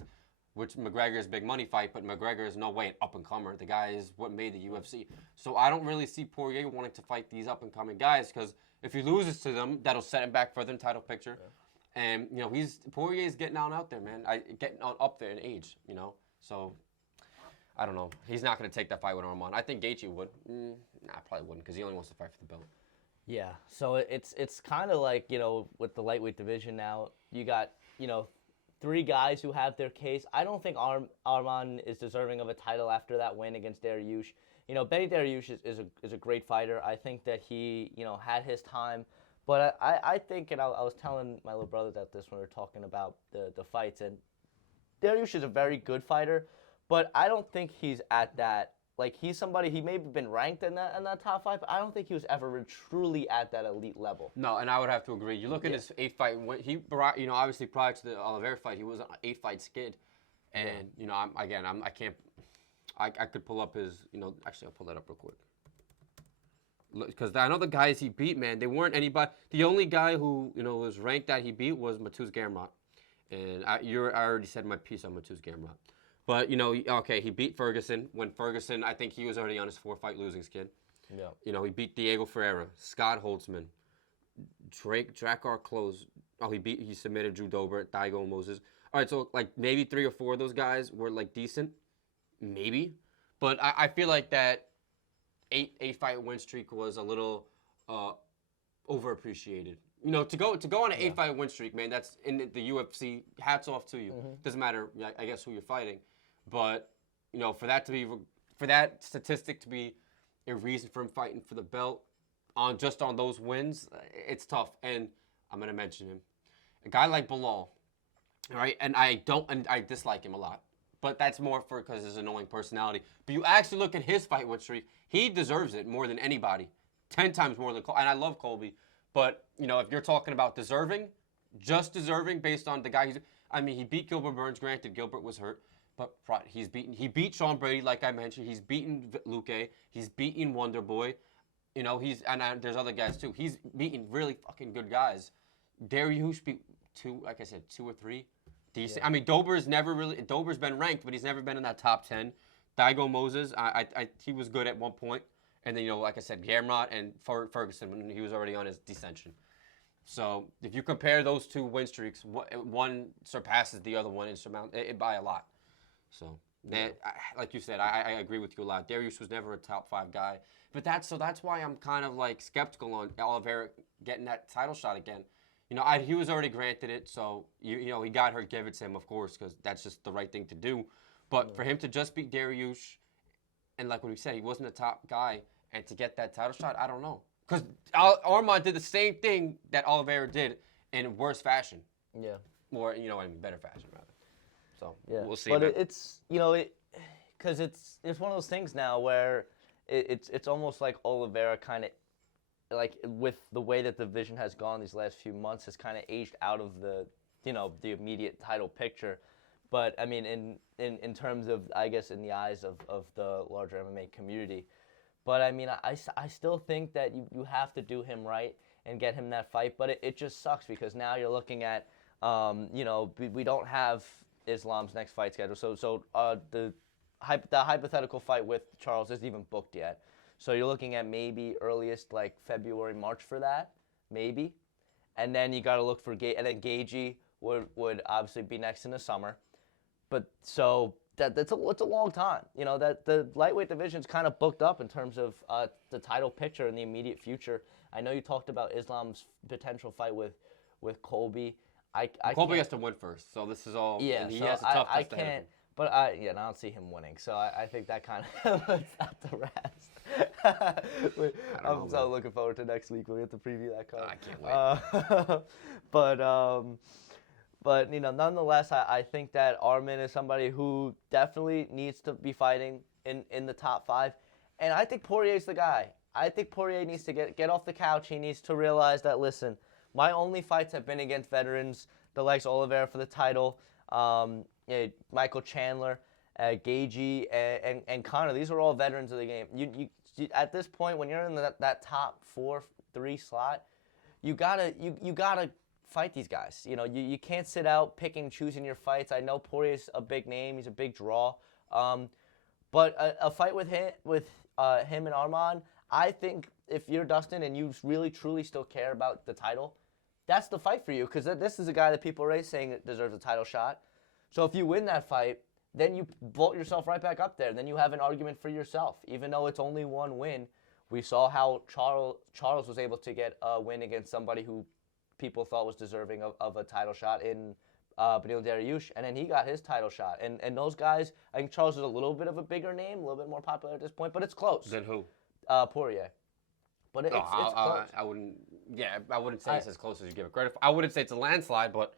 which McGregor's big money fight, but McGregor is no way an up-and-comer. The guy is what made the UFC. So I don't really see Poirier wanting to fight these up-and-coming guys, because if he loses to them, that'll set him back further in title picture. Yeah. And, Poirier's getting out there, man. Getting on up there in age, So I don't know. He's not going to take that fight with Arman. I think Gaethje would. Nah, probably wouldn't because he only wants to fight for the belt. Yeah, so it's kind of like, with the lightweight division now, you got, 3 guys who have their case. I don't think Arman is deserving of a title after that win against Dariush. Benny Dariush is a great fighter. I think that he, had his time. But I think, and I was telling my little brother that this when we were talking about the fights, and Dariush is a very good fighter, but I don't think he's at that. Like, he's somebody, he may have been ranked in that top 5, but I don't think he was ever truly at that elite level. No, and I would have to agree. You look at his 8-fight win. He, obviously prior to the Oliveira fight, he was an 8-fight skid. And, I could pull up his, actually I'll pull that up real quick. Because I know the guys he beat, man, they weren't anybody. The only guy who, was ranked that he beat was Mateusz Gamrot. And I already said my piece on Mateusz Gamrot. But, okay, he beat Ferguson. When Ferguson, I think he was already on his 4-fight losing skid. Yeah. He beat Diego Ferreira, Scott Holtzman, Drakkar Klose. Oh, he submitted Drew Dober, Daigo Moses. All right, so, maybe 3 or 4 of those guys were, decent. Maybe. But I feel like that 8-fight win streak was a little overappreciated. To go on an 8-fight win streak, man, that's in the UFC. Hats off to you. Doesn't matter, I guess, who you're fighting. But, for that statistic to be a reason for him fighting for the belt on those wins, it's tough. And I'm gonna mention him, a guy like Bilal, all right. And I dislike him a lot, but that's more because his annoying personality. But you actually look at his fight win streak, he deserves it more than anybody, 10 times more than Colby. And I love Colby, but if you're talking about just deserving based on the guy he beat Gilbert Burns. Granted, Gilbert was hurt. But he beat Sean Brady, like I mentioned. He's beaten Luque. He's beaten Wonder Boy. There's other guys too. He's beaten really fucking good guys. Dariush beat 2 or 3 decent. Yeah. Dober's been ranked, but he's never been in that top 10. Daigo Moses, he was good at one point. And then, like I said, Gamrot and Ferguson when he was already on his descension. So if you compare those 2 win streaks, one surpasses the other one by a lot. So, like you said, I agree with you a lot. Dariush was never a top 5 guy. But that's why I'm kind of skeptical on Oliveira getting that title shot again. He was already granted it, so he got hurt. Give it to him, of course, because that's just the right thing to do. But for him to just beat Dariush, and like what we said, he wasn't a top guy, and to get that title shot, I don't know, because Arman did the same thing that Oliveira did in worse fashion. Yeah. More, better fashion rather. So yeah. We'll see. But it's because it's one of those things now where it's almost like Oliveira kind of, with the way that the division has gone these last few months, has kind of aged out of the the immediate title picture. But I mean, in terms of, I guess, in the eyes of the larger MMA community. But I mean, I still think that you have to do him right and get him that fight. But it just sucks because now you're looking at we don't have Islam's next fight schedule. So the hypothetical fight with Charles isn't even booked yet. So you're looking at maybe earliest February, March for that, maybe. And then you got to look for and then Gaethje would obviously be next in the summer. But so it's a long time. That the lightweight division's kind of booked up in terms of the title picture in the immediate future. I know you talked about Islam's potential fight with Colby. Colby has to win first, so this is all. Yeah, and he so has a tough I test ahead of can't. him. But I don't see him winning. So I think that kind of puts out the rest. I'm so looking forward to next week. We'll get to preview that card. I can't wait. But nonetheless, I think that Arman is somebody who definitely needs to be fighting in the top 5. And I think Poirier's the guy. I think Poirier needs to get off the couch. He needs to realize that, listen, my only fights have been against veterans, the likes of Oliveira for the title, Michael Chandler, Gaethje, and Conor. These are all veterans of the game. You at this point, when you're in that top 4-3 slot, you gotta fight these guys. You can't sit out picking and choosing your fights. I know Poirier's a big name. He's a big draw. But a fight with him and Arman, I think if you're Dustin and you really truly still care about the title, that's the fight for you, because this is a guy that people are already saying deserves a title shot. So if you win that fight, then you vault yourself right back up there. Then you have an argument for yourself. Even though it's only one win, we saw how Charles was able to get a win against somebody who people thought was deserving of a title shot in Beneil Dariush, and then he got his title shot. And those guys, I think Charles is a little bit of a bigger name, a little bit more popular at this point, but it's close. Then who? Poirier. But it's close. I wouldn't say it's as close as you give it credit for. I wouldn't say it's a landslide, but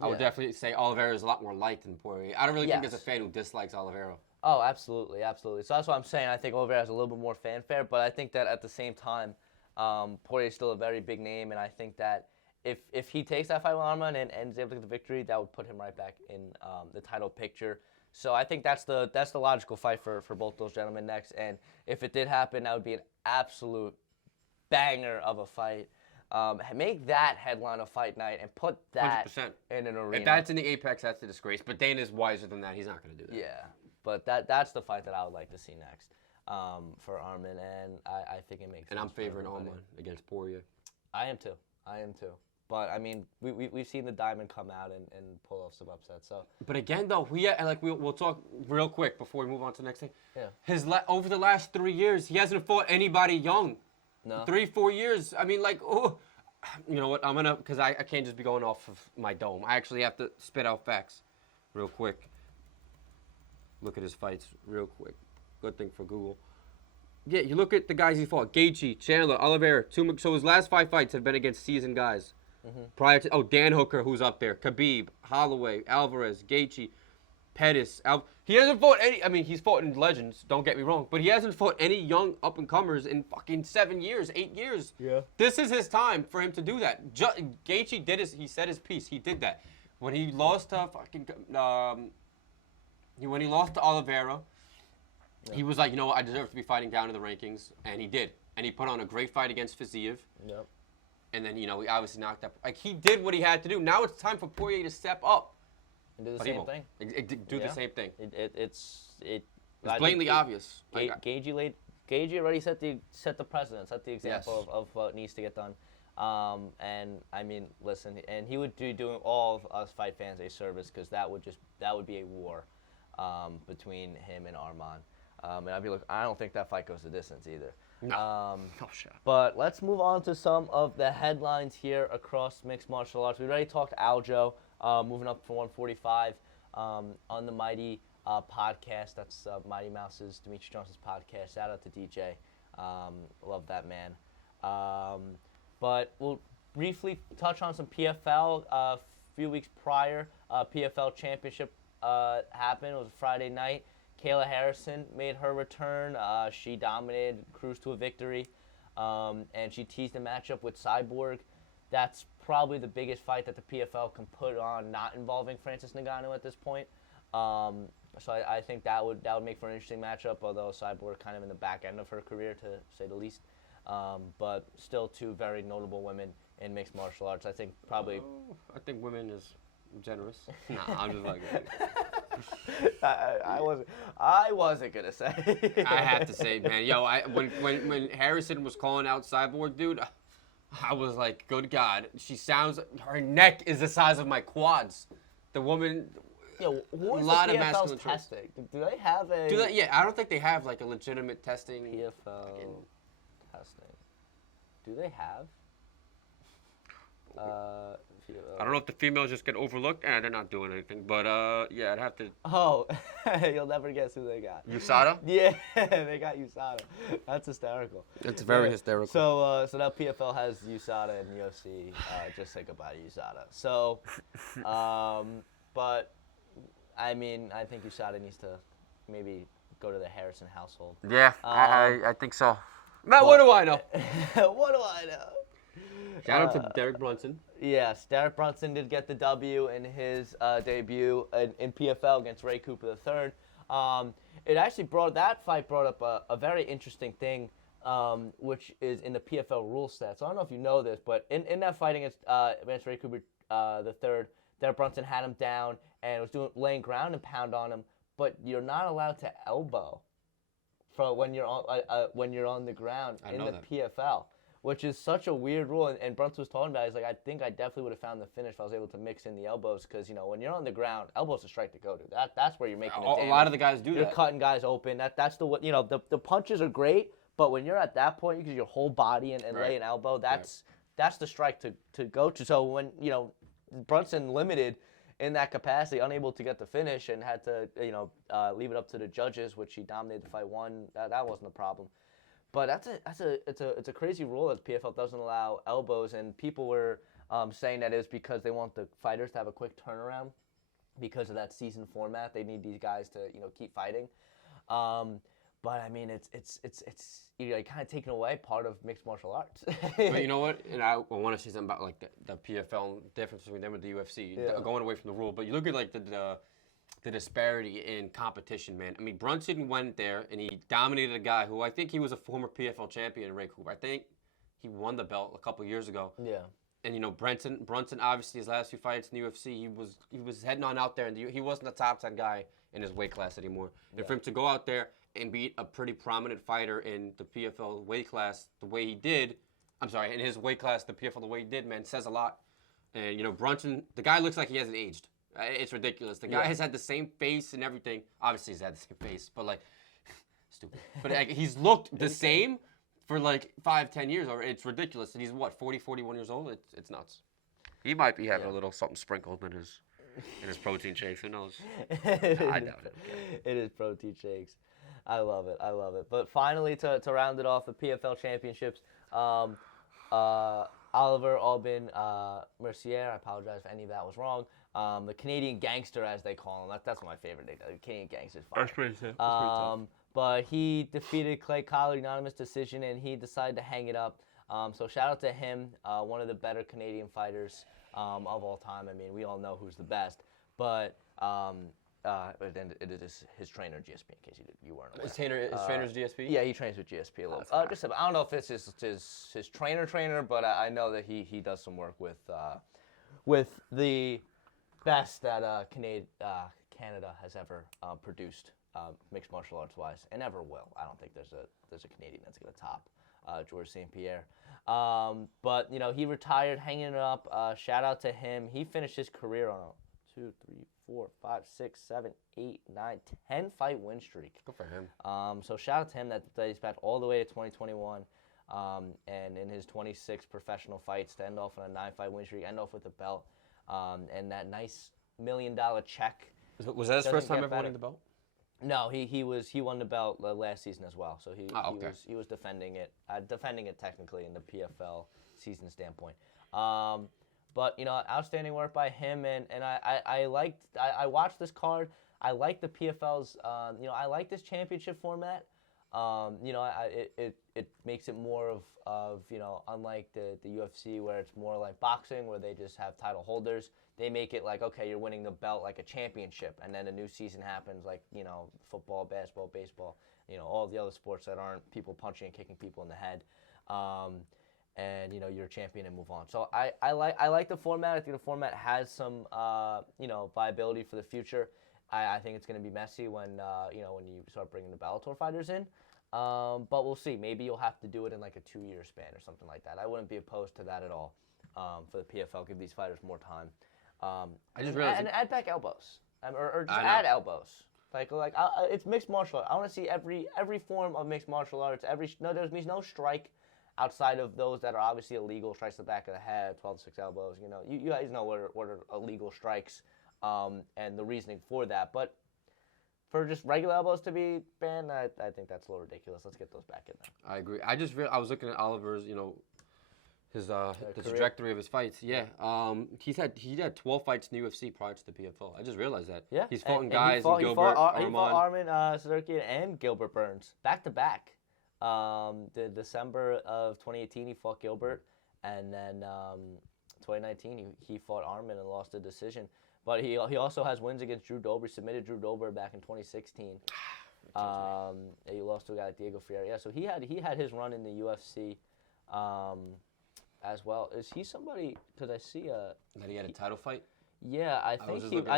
I would definitely say Oliveira is a lot more liked than Poirier. I don't really think there's a fan who dislikes Oliveira. Oh, absolutely, absolutely. So that's what I'm saying. I think Oliveira has a little bit more fanfare, but I think that at the same time, Poirier is still a very big name, and I think that if he takes that fight with Arman and is able to get the victory, that would put him right back in the title picture. So I think that's the logical fight for both those gentlemen next. And if it did happen, that would be an absolute banger of a fight. Make that headline of fight night and put that 100%. In an arena. If that's in the Apex, that's a disgrace. But Dana's wiser than that. He's not going to do that. Yeah, but that's the fight that I would like to see next for Arman, and I think it makes sense. And I'm favoring Arman against Poirier. I am too. But I mean, we've seen the Diamond come out and pull off some upsets. So. But again, though, we'll talk real quick before we move on to the next thing. Yeah. Over the last 3 years, he hasn't fought anybody young. No. 3-4 years. I mean, you know what? Because I can't just be going off of my dome. I actually have to spit out facts real quick. Look at his fights real quick. Good thing for Google. Yeah, you look at the guys he fought. Gaethje, Chandler, Oliveira. So his last 5 fights have been against seasoned guys. Mm-hmm. Prior to Dan Hooker, who's up there. Khabib, Holloway, Alvarez, Gaethje, Pettis. He hasn't fought any. I mean, he's fought in legends. Don't get me wrong, but he hasn't fought any young up and comers in fucking 7 years, 8 years. Yeah. This is his time for him to do that. Gaethje did his. He said his piece. He did that when he lost to when he lost to Oliveira. Yeah. He was like, you know what, I deserve to be fighting down in the rankings, and he did. And he put on a great fight against Fiziev. Yep. And then, he obviously knocked up. Like, he did what he had to do. Now it's time for Poirier to step up. And do the same thing. The same thing. It's blatantly obvious. Gaethje already set the precedent, set the example of what needs to get done. And I mean, listen, and he would be doing all of us fight fans a service, because that would be a war between him and Arman. And I'd be like, I don't think that fight goes the distance either. No. Sure. But let's move on to some of the headlines here across mixed martial arts. We already talked Aljo, moving up from 145 on the Mighty podcast. That's Mighty Mouse's, Demetrius Johnson's podcast. Shout out to DJ. Love that man. But we'll briefly touch on some PFL. A few weeks prior, PFL championship happened. It was a Friday night. Kayla Harrison made her return. She dominated, cruised to a victory, and she teased a matchup with Cyborg. That's probably the biggest fight that the PFL can put on, not involving Francis Ngannou at this point. So I think that would make for an interesting matchup, although Cyborg kind of in the back end of her career, to say the least. But still 2 very notable women in mixed martial arts. I think probably... I think women is generous. Nah, I'm just like... I wasn't gonna say. I have to say, man, when Harrison was calling out Cyborg, dude, I was like, good God, her neck is the size of my quads. The woman, a lot of masculine testing. Do they have a? Yeah, I don't think they have like a legitimate testing. PFL testing. Do they have? I don't know if the females just get overlooked. They're not doing anything. But, yeah, I'd have to... Oh, you'll never guess who they got. USADA? Yeah, they got USADA. That's hysterical. It's very hysterical. So now PFL has USADA and UFC. Just say goodbye to USADA. So, but, I mean, I think USADA needs to maybe go to the Harrison household. Yeah, I think so. Matt, what do I know? What do I know? Shout out to Derek Brunson. Yes, Derek Brunson did get the W in his debut in PFL against Ray Cooper III. That fight brought up a very interesting thing, which is in the PFL rule set. So I don't know if you know this, but in that fight against Ray Cooper III, Derek Brunson had him down and was laying ground and pound on him, but you're not allowed to elbow when you're on the ground in the PFL. which is such a weird rule. And Brunson was talking about it. He's like, I think I definitely would have found the finish if I was able to mix in the elbows because, when you're on the ground, elbows a strike to go to. That's where you're making the damage. A lot of the guys do You're that. cutting guys open. That's the punches are great, but when you're at that point, you use your whole body and lay an elbow. That's the strike to go to. So when, Brunson limited in that capacity, unable to get the finish and had to, leave it up to the judges, which he dominated the fight, won. That wasn't a problem. But it's a crazy rule that PFL doesn't allow elbows, and people were saying that it's because they want the fighters to have a quick turnaround because of that season format. They need these guys to keep fighting. But I mean, it's kind of taking away part of mixed martial arts. But you know what? And I want to say something about like the PFL difference between them and the UFC. Going away from the rule, but you look at like the disparity in competition, man. I mean, Brunson went there and he dominated a guy who I think he was a former PFL champion, Ray Cooper. I think he won the belt a couple years ago. Yeah. And Brunson obviously his last few fights in the UFC, he was heading on out there, and he wasn't a top 10 guy in his weight class anymore. And for him to go out there and beat a pretty prominent fighter in the PFL weight class the way he did, in his weight class, the PFL the way he did, man, says a lot. And Brunson, the guy looks like he hasn't aged. It's ridiculous. The guy has had the same face and everything. Obviously, he's had the same face, but like, stupid. But like, he's looked the same for like 5-10 years. Or it's ridiculous. And he's what, 40, 41 years old? It's nuts. He might be having a little something sprinkled in his protein shakes. Who knows? I doubt it. It is protein shakes. I love it. But finally, to round it off, the PFL championships. Oliver Aubin Mercier, I apologize if any of that was wrong. The Canadian gangster, as they call him. That's my favorite nickname. The Canadian gangster's fine. That's pretty tough. But he defeated Clay Collard, unanimous decision, and he decided to hang it up. So shout out to him, one of the better Canadian fighters of all time. I mean, we all know who's the best. But then it is his trainer, GSP, in case you weren't aware. His trainer's GSP? Yeah, he trains with GSP a little. I don't know if it's his trainer, but I know that he does some work with the best that Canada has ever produced, mixed martial arts wise, and ever will. I don't think there's a Canadian that's gonna top Georges St. Pierre. But he retired, hanging it up. Shout out to him. He finished his career on a 2, 3, 4, 5, 6, 7, 8, 9, 10 fight win streak. Good for him. So shout out to him that he's back all the way to 2021. And in his 26 professional fights to end off on a 9-fight win streak, end off with a belt, and that nice $1 million check. Was that his first time ever winning the belt? No, he won the belt last season as well. So he was defending it technically in the PFL season standpoint. But outstanding work by him, and I watched this card. I like the PFL's. I like this championship format. It makes it more of unlike the UFC where it's more like boxing where they just have title holders. They make it like, okay, you're winning the belt like a championship, and then a new season happens like football, basketball, baseball, all the other sports that aren't people punching and kicking people in the head. And you're a champion and move on. So I like the format. I think the format has some viability for the future. I think it's going to be messy when you start bringing the Bellator fighters in. But we'll see. Maybe you'll have to do it in like a 2-year span or something like that. I wouldn't be opposed to that at all. For the PFL, give these fighters more time. I just realized and add back elbows, or just add elbows. It's mixed martial arts. I want to see every form of mixed martial arts. There's no strike outside of those that are obviously illegal, strikes to the back of the head, 12-6 elbows. You guys know what are illegal strikes, and the reasoning for that. But for just regular elbows to be banned, I think that's a little ridiculous. Let's get those back in there. I agree. I was looking at Oliver's, the trajectory of his fights. Yeah. He had 12 fights in the UFC prior to the PFL. I just realized that. Yeah. He's fought guys in Gilbert, He fought Arman Sadurkian and Gilbert Burns back to back. The December of 2018 he fought Gilbert, and then 2019 he fought Arman and lost the decision. But he also has wins against Drew Dober. He submitted Drew Dober back in 2016. He lost to a guy like Diego Ferreira. Yeah, so he had his run in the UFC as well. Is he somebody? Because I see that he had a title fight. Yeah, I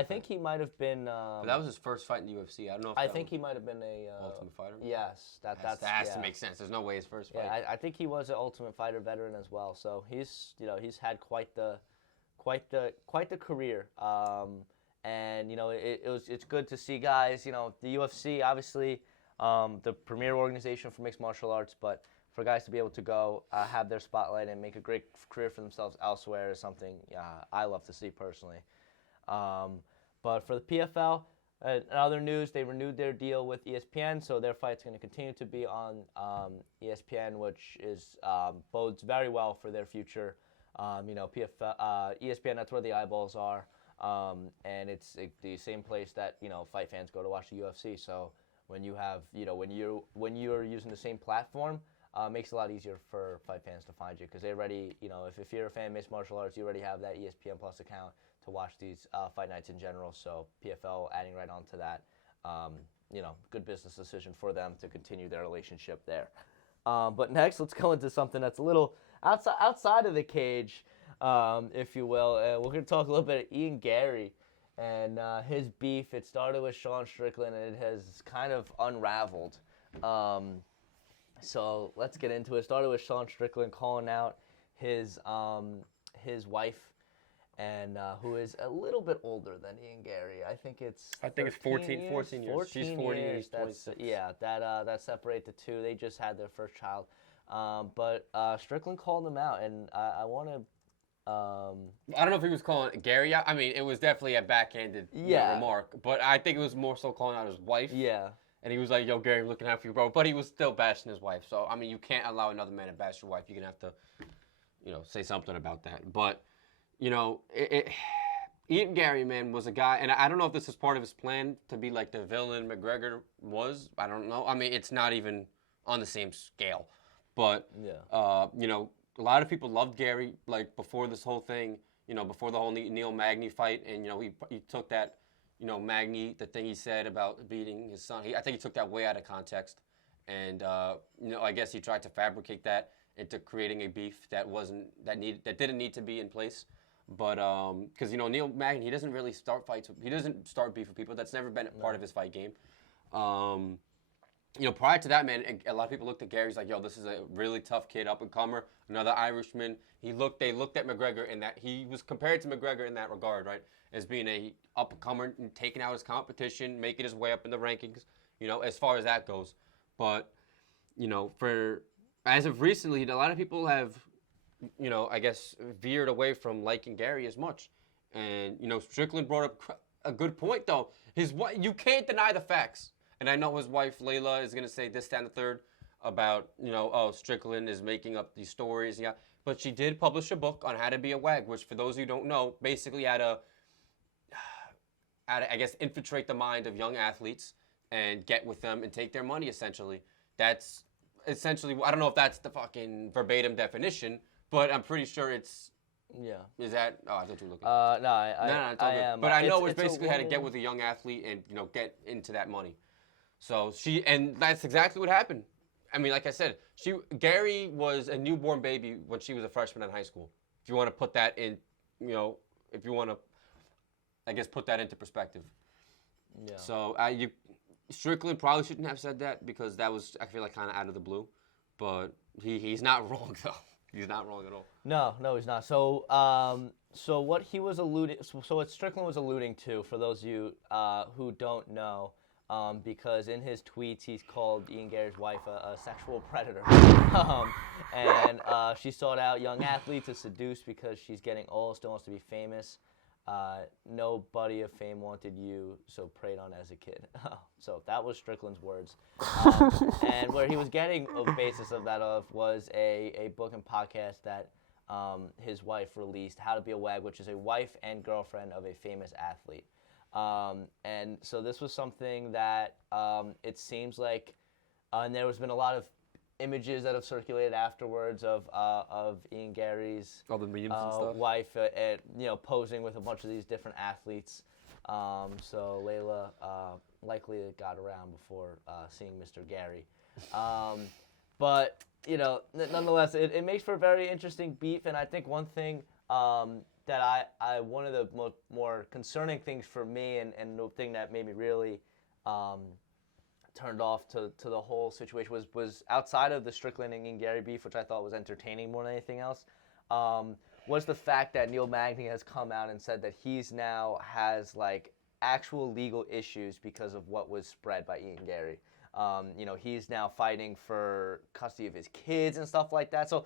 think he might have been. But that was his first fight in the UFC. I don't know if I that think was he might have been a Ultimate Fighter. Yes, that has yeah. to make sense. There's no way his first fight. Yeah, I think he was an Ultimate Fighter veteran as well. So he's he's had quite the career. And it's good to see guys. The UFC obviously the premier organization for mixed martial arts, but for guys to be able to go have their spotlight and make a great career for themselves elsewhere is something I love to see personally. But for the PFL, in other news, they renewed their deal with ESPN, so their fight's going to continue to be on ESPN, which is bodes very well for their future. PFL, ESPN, that's where the eyeballs are, and it's the same place that fight fans go to watch the UFC. So when you have when you're using the same platform, makes it a lot easier for fight fans to find you because they already if you're a fan of mixed martial arts, you already have that ESPN Plus account to watch these fight nights in general. So PFL adding right onto that, good business decision for them to continue their relationship there. But next, let's go into something that's a little outside of the cage, if you will. We're going to talk a little bit of Ian Gary and his beef. It started with Sean Strickland, and it has kind of unraveled. So let's get into it. It started with Sean Strickland calling out his wife, and who is a little bit older than Ian Gary. I think it's 14 years. She's 40 years. That separate the two. They just had their first child. But Strickland called him out, and I want to. I don't know if he was calling Gary out. I mean, it was definitely a backhanded remark, but I think it was more so calling out his wife. Yeah. And he was like, "Yo, Gary, I'm looking out for you, bro." But he was still bashing his wife. So I mean, you can't allow another man to bash your wife. You're gonna have to, say something about that. But Ian Gary, man, was a guy, and I don't know if this is part of his plan to be like the villain McGregor was. I don't know. I mean, it's not even on the same scale. But a lot of people loved Gary like before this whole thing. Before the whole Neil Magny fight, and he took that. Magny, the thing he said about beating his son, I think he took that way out of context. And, I guess he tried to fabricate that into creating a beef that didn't need to be in place. But, because, Neil Magny, he doesn't really start fights. He doesn't start beef with people. That's never been part of his fight game. Prior to that, man, a lot of people looked at Gary's like, yo, this is a really tough kid, up-and-comer, another Irishman. They looked at McGregor in that he was compared to McGregor in that regard, right? As being a up-and-comer and taking out his competition, making his way up in the rankings, as far as that goes. But, for as of recently, a lot of people have, I guess, veered away from liking Gary as much. And, Strickland brought up a good point, though. You can't deny the facts. And I know his wife, Layla, is going to say this, that, and the third about, Strickland is making up these stories. Yeah. But she did publish a book on how to be a wag, which, for those who don't know, basically how to, I guess, infiltrate the mind of young athletes and get with them and take their money, essentially. That's essentially, I don't know if that's the fucking verbatim definition, but I'm pretty sure it's... Yeah. Is that... Oh, I thought you were looking. No, it's all good. am. But I know it's basically how to get with a young athlete and, get into that money. So and that's exactly what happened. I mean, like I said, Gary was a newborn baby when she was a freshman in high school. If you want to put that in, if you want to, I guess, put that into perspective. Yeah. So Strickland probably shouldn't have said that because that was, I feel like, kind of out of the blue. But he's not wrong, though. He's not wrong at all. No, he's not. So what he was what Strickland was alluding to, for those of you who don't know, because in his tweets he's called Ian Gary's wife a sexual predator, and she sought out young athletes to seduce because she's getting old, still wants to be famous. Nobody of fame wanted you, so preyed on as a kid. So that was Strickland's words. And where he was getting a basis of that was a book and podcast that his wife released, How to Be a Wag, which is a wife and girlfriend of a famous athlete. And so this was something that it seems like, and there has been a lot of images that have circulated afterwards of Ian Gary's all the memes and stuff. Wife, posing with a bunch of these different athletes. So Layla likely got around before seeing Mr. Gary. But nonetheless, it makes for a very interesting beef. And I think one thing one of the more concerning things for me, and the thing that made me really turned off to the whole situation was outside of the Strickland and Gary beef, which I thought was entertaining more than anything else, was the fact that Neil Magny has come out and said that he's now has like actual legal issues because of what was spread by Ian Gary. He's now fighting for custody of his kids and stuff like that. So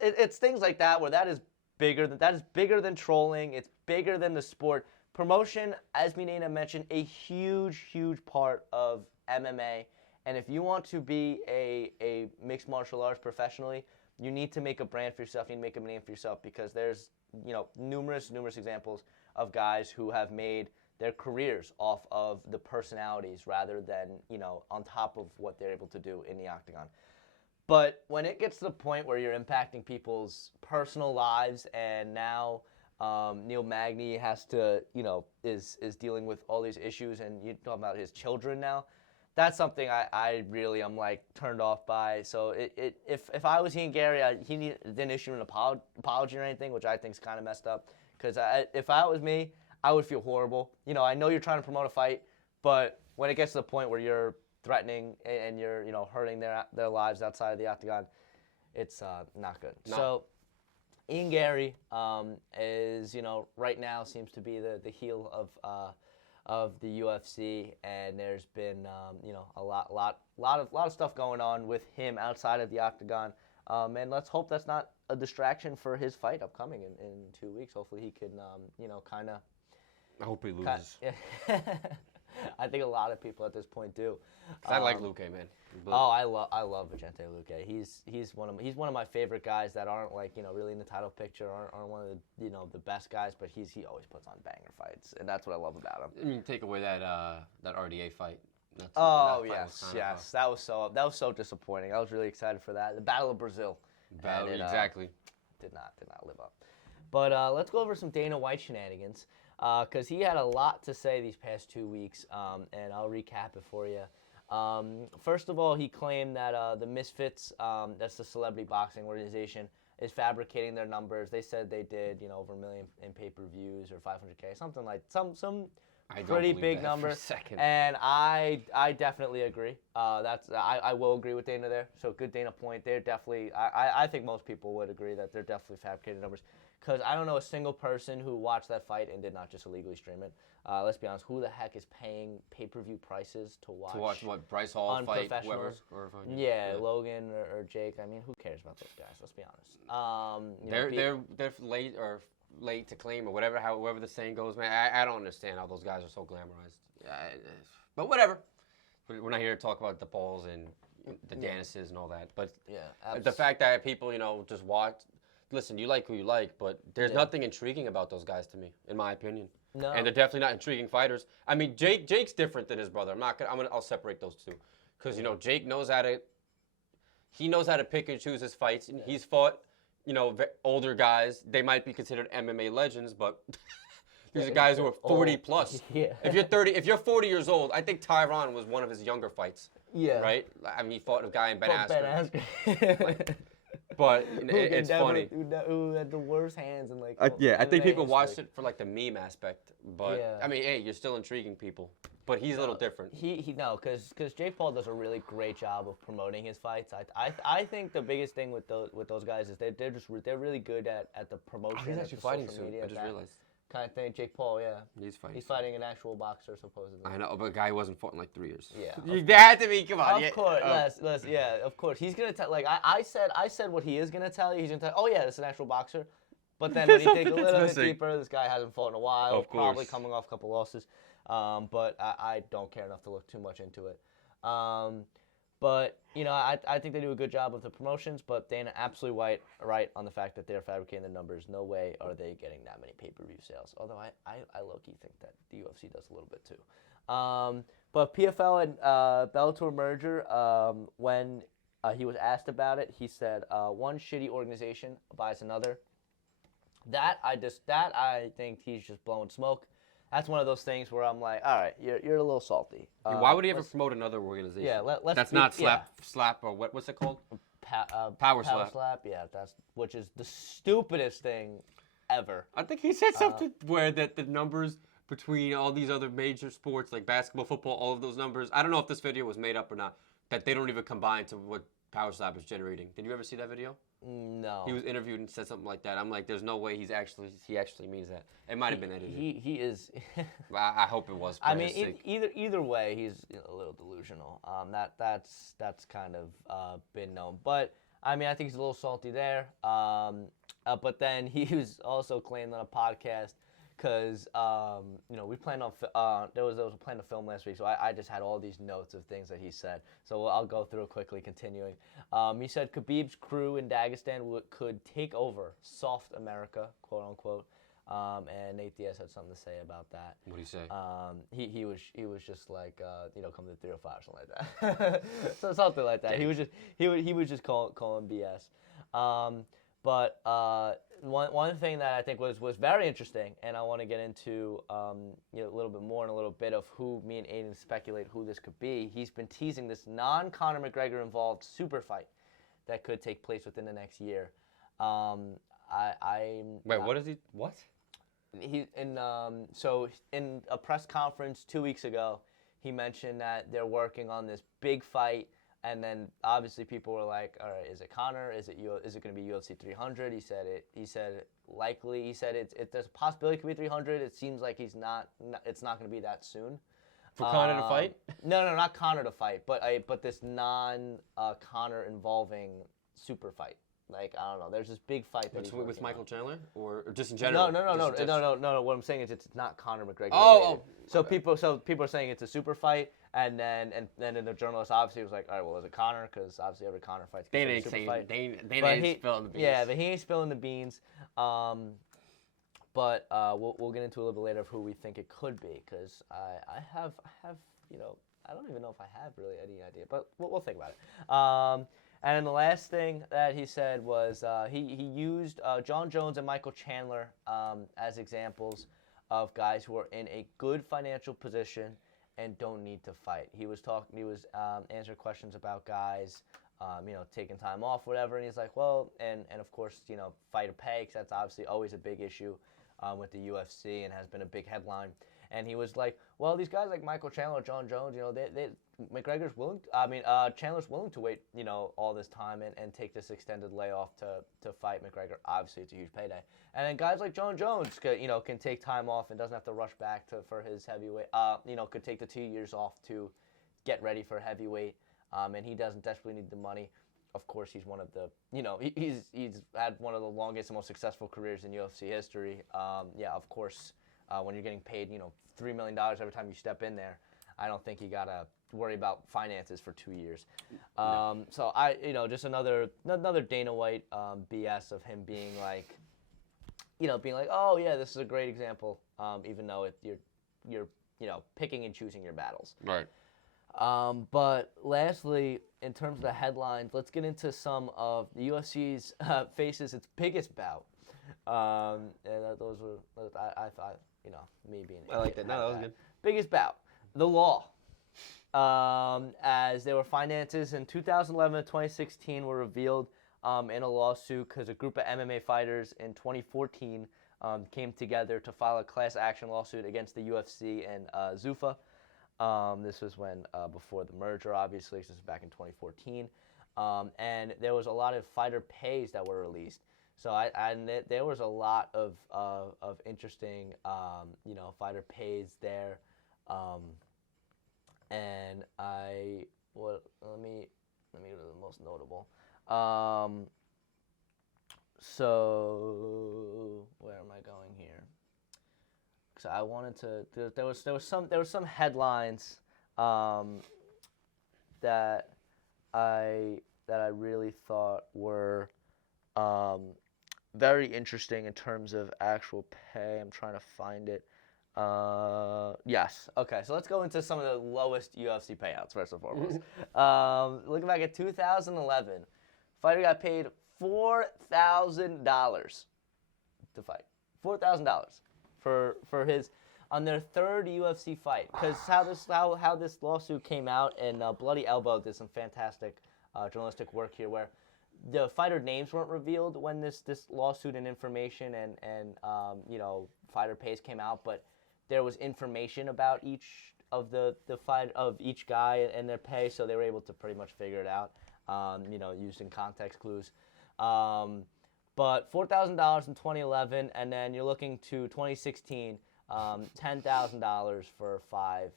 it's things like that where that is bigger than trolling. It's bigger than the sport. Promotion, as Minena mentioned, a huge part of MMA. And if you want to be a mixed martial arts professionally, you need to make a brand for yourself. You need to make a name for yourself, because there's numerous examples of guys who have made their careers off of the personalities rather than on top of what they're able to do in the octagon. But when it gets to the point where you're impacting people's personal lives, and now Neil Magny has to, is dealing with all these issues, and you're talking about his children now, that's something I really am like turned off by. So if I was Ian Gary, he didn't issue an apology or anything, which I think is kind of messed up. Because if I was me, I would feel horrible. I know you're trying to promote a fight, but when it gets to the point where you're threatening and you're hurting their lives outside of the octagon, it's not good. No. So Ian Gary is right now seems to be the heel of the UFC, and there's been a lot of stuff going on with him outside of the octagon, and let's hope that's not a distraction for his fight upcoming in 2 weeks. Hopefully he can kind of. I hope he loses. I think a lot of people at this point do. I like Luque, man. Oh, I love Vicente Luque. He's one of my favorite guys that aren't really in the title picture, aren't one of the the best guys, but he always puts on banger fights, and that's what I love about him. I mean, take away that RDA fight. Yes, that was so disappointing. I was really excited for that. The Battle of Brazil. Exactly. Did not live up. But let's go over some Dana White shenanigans, because he had a lot to say these past 2 weeks, and I'll recap it for you. First of all, he claimed that the Misfits, that's the celebrity boxing organization, is fabricating their numbers. They said they did, over 1 million in pay-per-views or 500K, something like some pretty big number. For a second. And I definitely agree. I will agree with Dana there. So good Dana point. They're definitely. I think most people would agree that they're definitely fabricating numbers. Because I don't know a single person who watched that fight and did not just illegally stream it. Let's be honest, who the heck is paying pay-per-view prices to watch? To watch what, Bryce Hall fight, whoever? Yeah, Logan or Jake. I mean, who cares about those guys? Let's be honest. They're late to claim or whatever. However the saying goes, man. I don't understand how those guys are so glamorized. But whatever. We're not here to talk about the Pauls and the Danises and all that. But the fact that people, just watch. Listen, you like who you like, but there's nothing intriguing about those guys to me, in my opinion. No. And they're definitely not intriguing fighters. I mean, Jake's different than his brother. I'll separate those two, because Jake knows how to pick and choose his fights. And he's fought, older guys. They might be considered MMA legends, but these are guys who are 40 plus. Yeah. If you're 40 years old, I think Tyron was one of his younger fights. Yeah. Right. I mean, he fought a guy in Ben Askren. But it's funny. Who had the worst hands and I think people watched it for the meme aspect. But I mean, hey, you're still intriguing people. But he's a little different. Because Jake Paul does a really great job of promoting his fights. I think the biggest thing with those guys is they're really good at the promotion. He's actually fighting soon. I just realized. Kind of thing. Jake Paul, yeah. He's fighting. He's fighting an actual boxer, supposedly. I know, but a guy who wasn't fought in 3 years. Yeah. There had to be. Come on. Of course, of course. He's gonna tell. I said what he is gonna tell you. He's gonna tell. Oh yeah, this is an actual boxer. But then when you dig a little bit deeper, this guy hasn't fought in a while. Of course. Probably coming off a couple losses. But I don't care enough to look too much into it. But I think they do a good job of the promotions. But Dana absolutely right on the fact that they're fabricating the numbers. No way are they getting that many pay-per-view sales. Although I low-key think that the UFC does a little bit too. But PFL and Bellator merger. When he was asked about it, he said one shitty organization buys another. That I think he's just blowing smoke. That's one of those things where I'm like, all right, you're a little salty. Why would he ever promote another organization? Yeah, that's not slap or what's it called? Power slap. Yeah, which is the stupidest thing ever. I think he said something where that the numbers between all these other major sports like basketball, football, all of those numbers. I don't know if this video was made up or not. That they don't even combine to what Power Slap is generating. Did you ever see that video? No. He was interviewed and said something like that. I'm like, there's no way he actually means that. It might have been edited. He is. I hope it was. I mean, either way, he's a little delusional. That's kind of been known. But I mean, I think he's a little salty there. But then he was also claimed on a podcast because we planned on there was a plan to film last week, so I just had all these notes of things that he said. So I'll go through it quickly, continuing. He said Khabib's crew in Dagestan could take over soft America, quote unquote. And Nate Diaz had something to say about that. What did he say? He was just like come to 305 or something like that. So something like that. Dang. He was just calling BS. But one thing that I think was very interesting, and I want to get into a little bit more and a little bit of who me and Aiden speculate who this could be. He's been teasing this non-Conor McGregor involved super fight that could take place within the next year. Wait, what is he? What? So in a press conference 2 weeks ago, he mentioned that they're working on this big fight. And then obviously people were like, all right, is it Conor? Is it going to be UFC 300? He said likely. He said there's a possibility it could be 300. It seems like it's not going to be that soon. For Conor to fight? No, not Conor to fight, but this non-Conor involving super fight. Like, I don't know. There's this big fight that with Michael Chandler or just in general? No. What I'm saying is it's not Conor McGregor. Oh. So people are saying it's a super fight, and then the journalist obviously was like, all right, well, is it Conor? Because obviously every Conor fight's they a super fight. They ain't spilling the beans. Yeah, but he ain't spilling the beans. But we'll get into a little bit later of who we think it could be, because I have I don't even know if I have really any idea, but we'll think about it. And then the last thing that he said was he used John Jones and Michael Chandler as examples of guys who are in a good financial position and don't need to fight. He was answering questions about guys, taking time off, whatever, and he's like, well, and of course, fighter pay, because that's obviously always a big issue with the UFC and has been a big headline. And he was like, well, these guys like Michael Chandler, John Jones, McGregor's willing. Chandler's willing to wait, all this time and take this extended layoff to fight McGregor. Obviously, it's a huge payday. And then guys like John Jones, can take time off and doesn't have to rush back for his heavyweight. Could take the 2 years off to get ready for heavyweight. And he doesn't desperately need the money. Of course, he's one of the, he's had one of the longest and most successful careers in UFC history. Of course. When you're getting paid, $3 million every time you step in there, I don't think you gotta worry about finances for 2 years. No. So just another Dana White BS of him being like, oh yeah, this is a great example, even though you're picking and choosing your battles. Right. But lastly, in terms of the headlines, let's get into some of the UFC's faces its biggest bout. And those were I thought me being. I like that. No, that was good. Biggest bout, the Law. As there were finances in 2011 and 2016 were revealed in a lawsuit because a group of MMA fighters in 2014 came together to file a class action lawsuit against the UFC and Zuffa. This was before the merger, obviously. This was back in 2014. And there was a lot of fighter pays that were released. So there was a lot of interesting fighter pays there, and let me go to the most notable. So where am I going here? So I wanted to. There was some headlines that I really thought were very interesting in terms of actual pay. I'm trying to find it. Yes. Okay, so let's go into some of the lowest UFC payouts, first and foremost. Looking back at 2011, fighter got paid $4,000 to fight. $4,000 for his on their third UFC fight. Because how this lawsuit came out, and Bloody Elbow did some fantastic journalistic work here, where the fighter names weren't revealed when this lawsuit and information and fighter pays came out, but there was information about each of the fight of each guy and their pay, so they were able to pretty much figure it out, using context clues. But $4,000 in 2011, and then you're looking to 2016, $10,000 for 5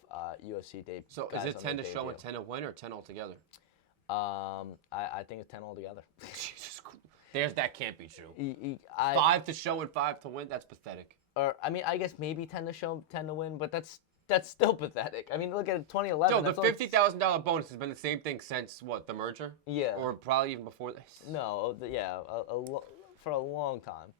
UFC debuts. So is it 10 to show and 10 to win, or 10 altogether? I think it's 10 altogether. Jesus Christ. That can't be true. 5 to show and 5 to win? That's pathetic. Or I mean, I guess maybe 10 to show, 10 to win, but that's still pathetic. I mean, look at 2011. Yo, the $50,000 bonus has been the same thing since what, the merger? Yeah. Or probably even before this. No, for a long time.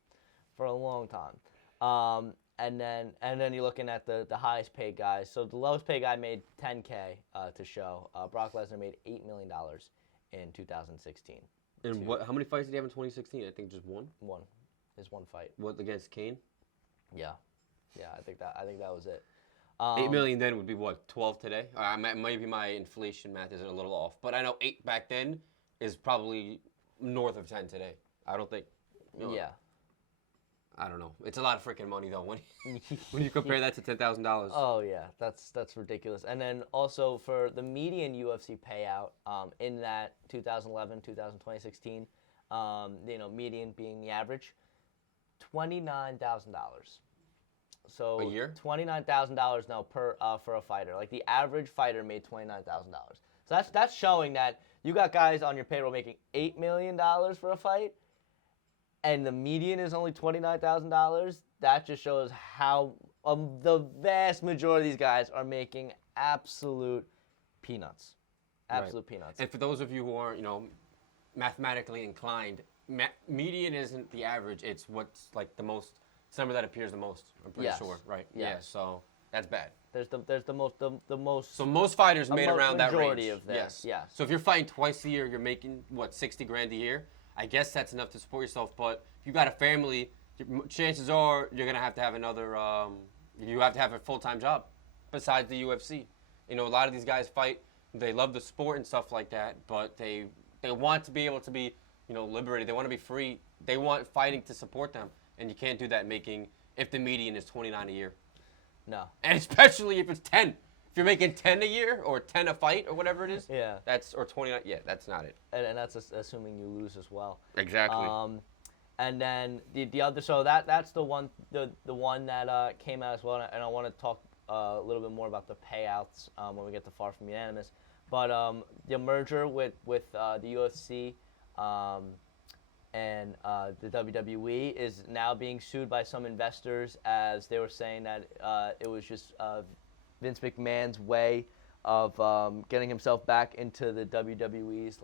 And then you're looking at the highest paid guys. So the lowest paid guy made $10K to show. Brock Lesnar made $8 million in 2016. And how many fights did he have in 2016? I think just one. One fight. What, against Kane? Yeah, I think that was it. 8 million then would be what, 12 today? Maybe my inflation math is a little off, but I know 8 back then is probably north of 10 today. I don't think. Yeah. I don't know. It's a lot of freaking money though when you compare that to $10,000. Oh yeah, that's ridiculous. And then also for the median UFC payout in that 2011, 2016, median being the average, $29,000. So a year? $29,000 for a fighter. Like the average fighter made $29,000. So that's showing that you got guys on your payroll making $8 million for a fight, and the median is only $29,000. That just shows how the vast majority of these guys are making absolute peanuts. Absolute peanuts. And for those of you who aren't, mathematically inclined, median isn't the average. It's what's like the most, number that appears the most. I'm pretty sure, right? Yes. Yeah. So that's bad. There's the most. So most fighters made around that range. Majority of that. Yes. Yeah. So if you're fighting twice a year, you're making what, $60,000 a year. I guess that's enough to support yourself. But if you got a family, chances are you're gonna have to have another. You have to have a full-time job, besides the UFC. A lot of these guys fight. They love the sport and stuff like that, but they want to be able to be, liberated. They want to be free. They want fighting to support them, and you can't do that if the median is 29 a year. No. And especially if it's 10. If you're making 10 a year or 10 a fight or whatever it is. Yeah. Or 29. Yeah, that's not it. And that's assuming you lose as well. Exactly. And then the other, so that's the one that came out as well, and I want to talk a little bit more about the payouts when we get to Far From Unanimous. But the merger with the UFC and the WWE is now being sued by some investors, as they were saying that it was just Vince McMahon's way of getting himself back into the WWE's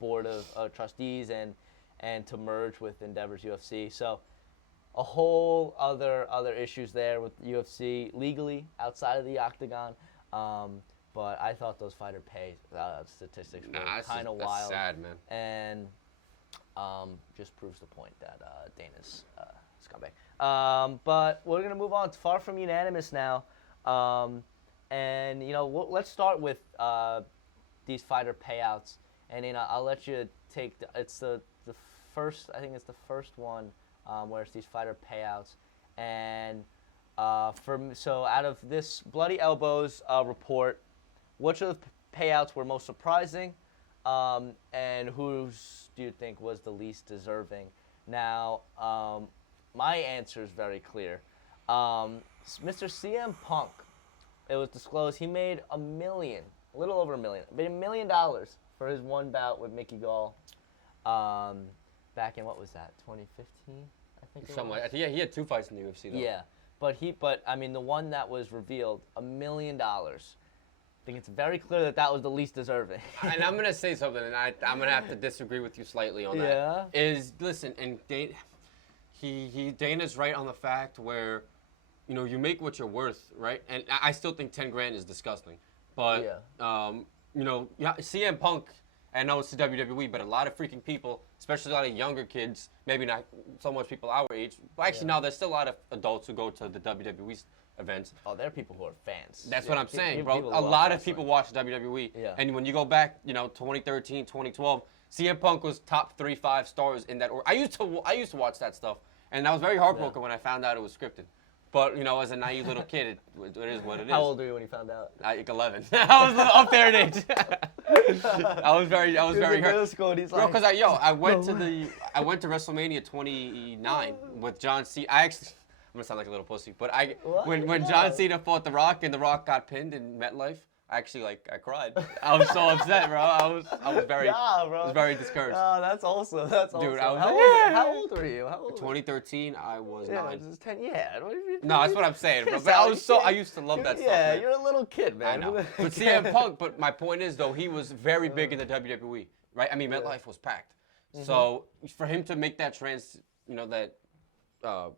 board of trustees and to merge with Endeavor's UFC. So a whole other issues there with UFC legally outside of the octagon. But I thought those fighter pay statistics were kind of wild. That's sad, man. And just proves the point that Dana's scumbag. But we're going to move on to Far From Unanimous now. And, let's start with these fighter payouts. And, I'll let you take it's the first, I think it's the first one where it's these fighter payouts. And so out of this Bloody Elbows report, which of the payouts were most surprising, and whose do you think was the least deserving? Now, my answer is very clear. Mr. CM Punk, it was disclosed he made a little over $1 million, made $1 million for his one bout with Mickey Gall, back in, what was that, 2015? I think it was. Yeah, he had 2 fights in the UFC though. Yeah, but I mean the one that was revealed, $1 million. I think it's very clear that was the least deserving. And I'm gonna say something, and I'm gonna have to disagree with you slightly on that. Yeah. Listen, and Dana's right on the fact where, you make what you're worth, right? And I still think $10,000 is disgusting, but CM Punk. I know it's the WWE, but a lot of freaking people, especially a lot of younger kids, maybe not so much people our age. Well, actually, no, there's still a lot of adults who go to the WWE events. Oh, there are people who are fans. That's what I'm saying, bro. A lot of people watch WWE. Yeah. And when you go back, 2013, 2012, CM Punk was top 3-5 stars in that order. I used to watch that stuff, and I was very heartbroken when I found out it was scripted. But as a naive little kid, it is what it is. How old were you when you found out? Like 11. I was up there in age. I was very hurt. School, and he's Bro, like, because I went to WrestleMania 29 with John Cena. I'm gonna sound like a little pussy, but when John Cena fought The Rock and The Rock got pinned in MetLife, I cried. I was so upset, bro. I was very discouraged. Oh, that's awesome. That's awesome. Dude, I was how old were you? 2013, I was 9. Just 10. Yeah. No, that's what I'm saying, bro. But I used to love that stuff. Yeah, man. you're a little kid, man. I know. But CM Punk. But my point is, though, he was very big in the WWE, right? I mean, MetLife was packed. So for him to make that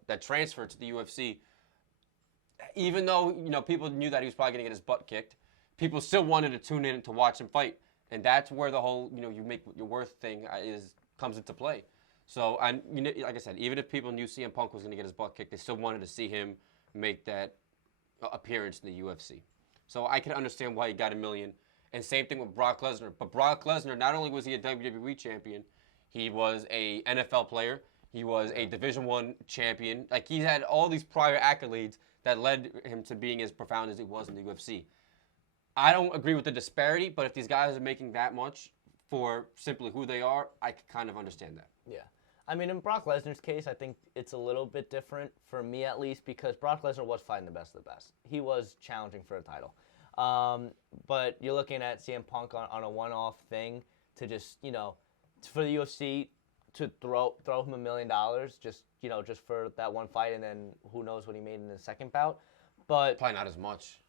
that transfer to the UFC, even though people knew that he was probably gonna get his butt kicked, people still wanted to tune in to watch him fight, and that's where the whole you make your worth thing comes into play. So like I said, even if people knew CM Punk was gonna get his butt kicked, they still wanted to see him make that appearance in the UFC. So I can understand why he got $1 million. And same thing with Brock Lesnar. But Brock Lesnar, not only was he a WWE champion, he was a NFL player. He was a Division I champion. Like, he had all these prior accolades that led him to being as profound as he was in the UFC. I don't agree with the disparity, but if these guys are making that much for simply who they are, I can kind of understand that. Yeah. I mean, in Brock Lesnar's case, I think it's a little bit different, for me at least, because Brock Lesnar was fighting the best of the best. He was challenging for a title. But you're looking at CM Punk on a one-off thing to just, for the UFC to throw him $1 million just for that one fight, and then who knows what he made in the second bout. But probably not as much.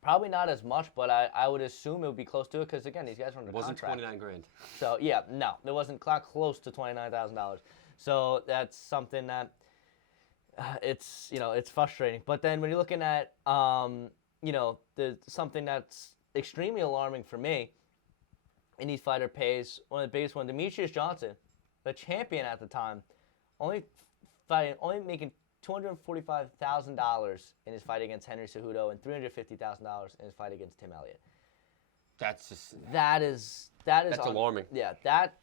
Probably not as much, but I would assume it would be close to it because, again, these guys are under contract. It wasn't $29,000. So, yeah, no, it wasn't close to $29,000. So that's something that it's frustrating. But then when you're looking at something that's extremely alarming for me, and these fighter pays one of the biggest ones, Demetrius Johnson, the champion at the time, only making $245,000 in his fight against Henry Cejudo and $350,000 in his fight against Tim Elliott. That's alarming. Yeah,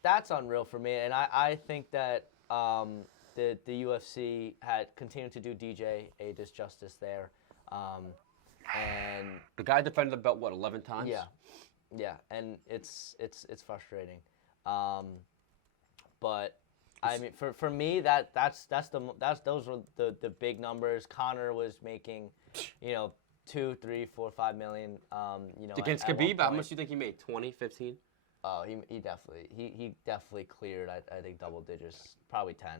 that's unreal for me, and I think that the UFC had continued to do DJ a disjustice there, and the guy defended the belt 11 times. Yeah, and it's frustrating, but. I mean, for me, those were the big numbers. Conor was making, 2, 3, 4, 5 million. Against Khabib, how much do you think he made? 20, 15? Oh, he definitely cleared. I think double digits, probably 10.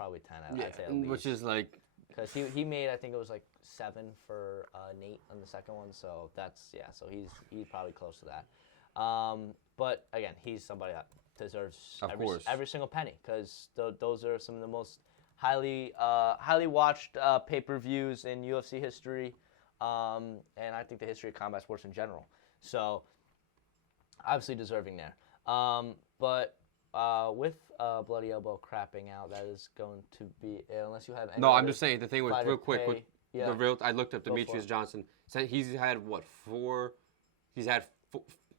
I'd say at least. Which is like, because he made, I think it was like 7 for Nate on the second one. So so he's probably close to that. But again, he's somebody that deserves every single penny, because those are some of the most highly watched pay-per-views in UFC history, and I think the history of combat sports in general. So obviously deserving there. But with Bloody Elbow crapping out, that is going to be, unless you have any. No, I'm just saying the thing was real quick. I looked up Demetrius Johnson. So he's had four. He's had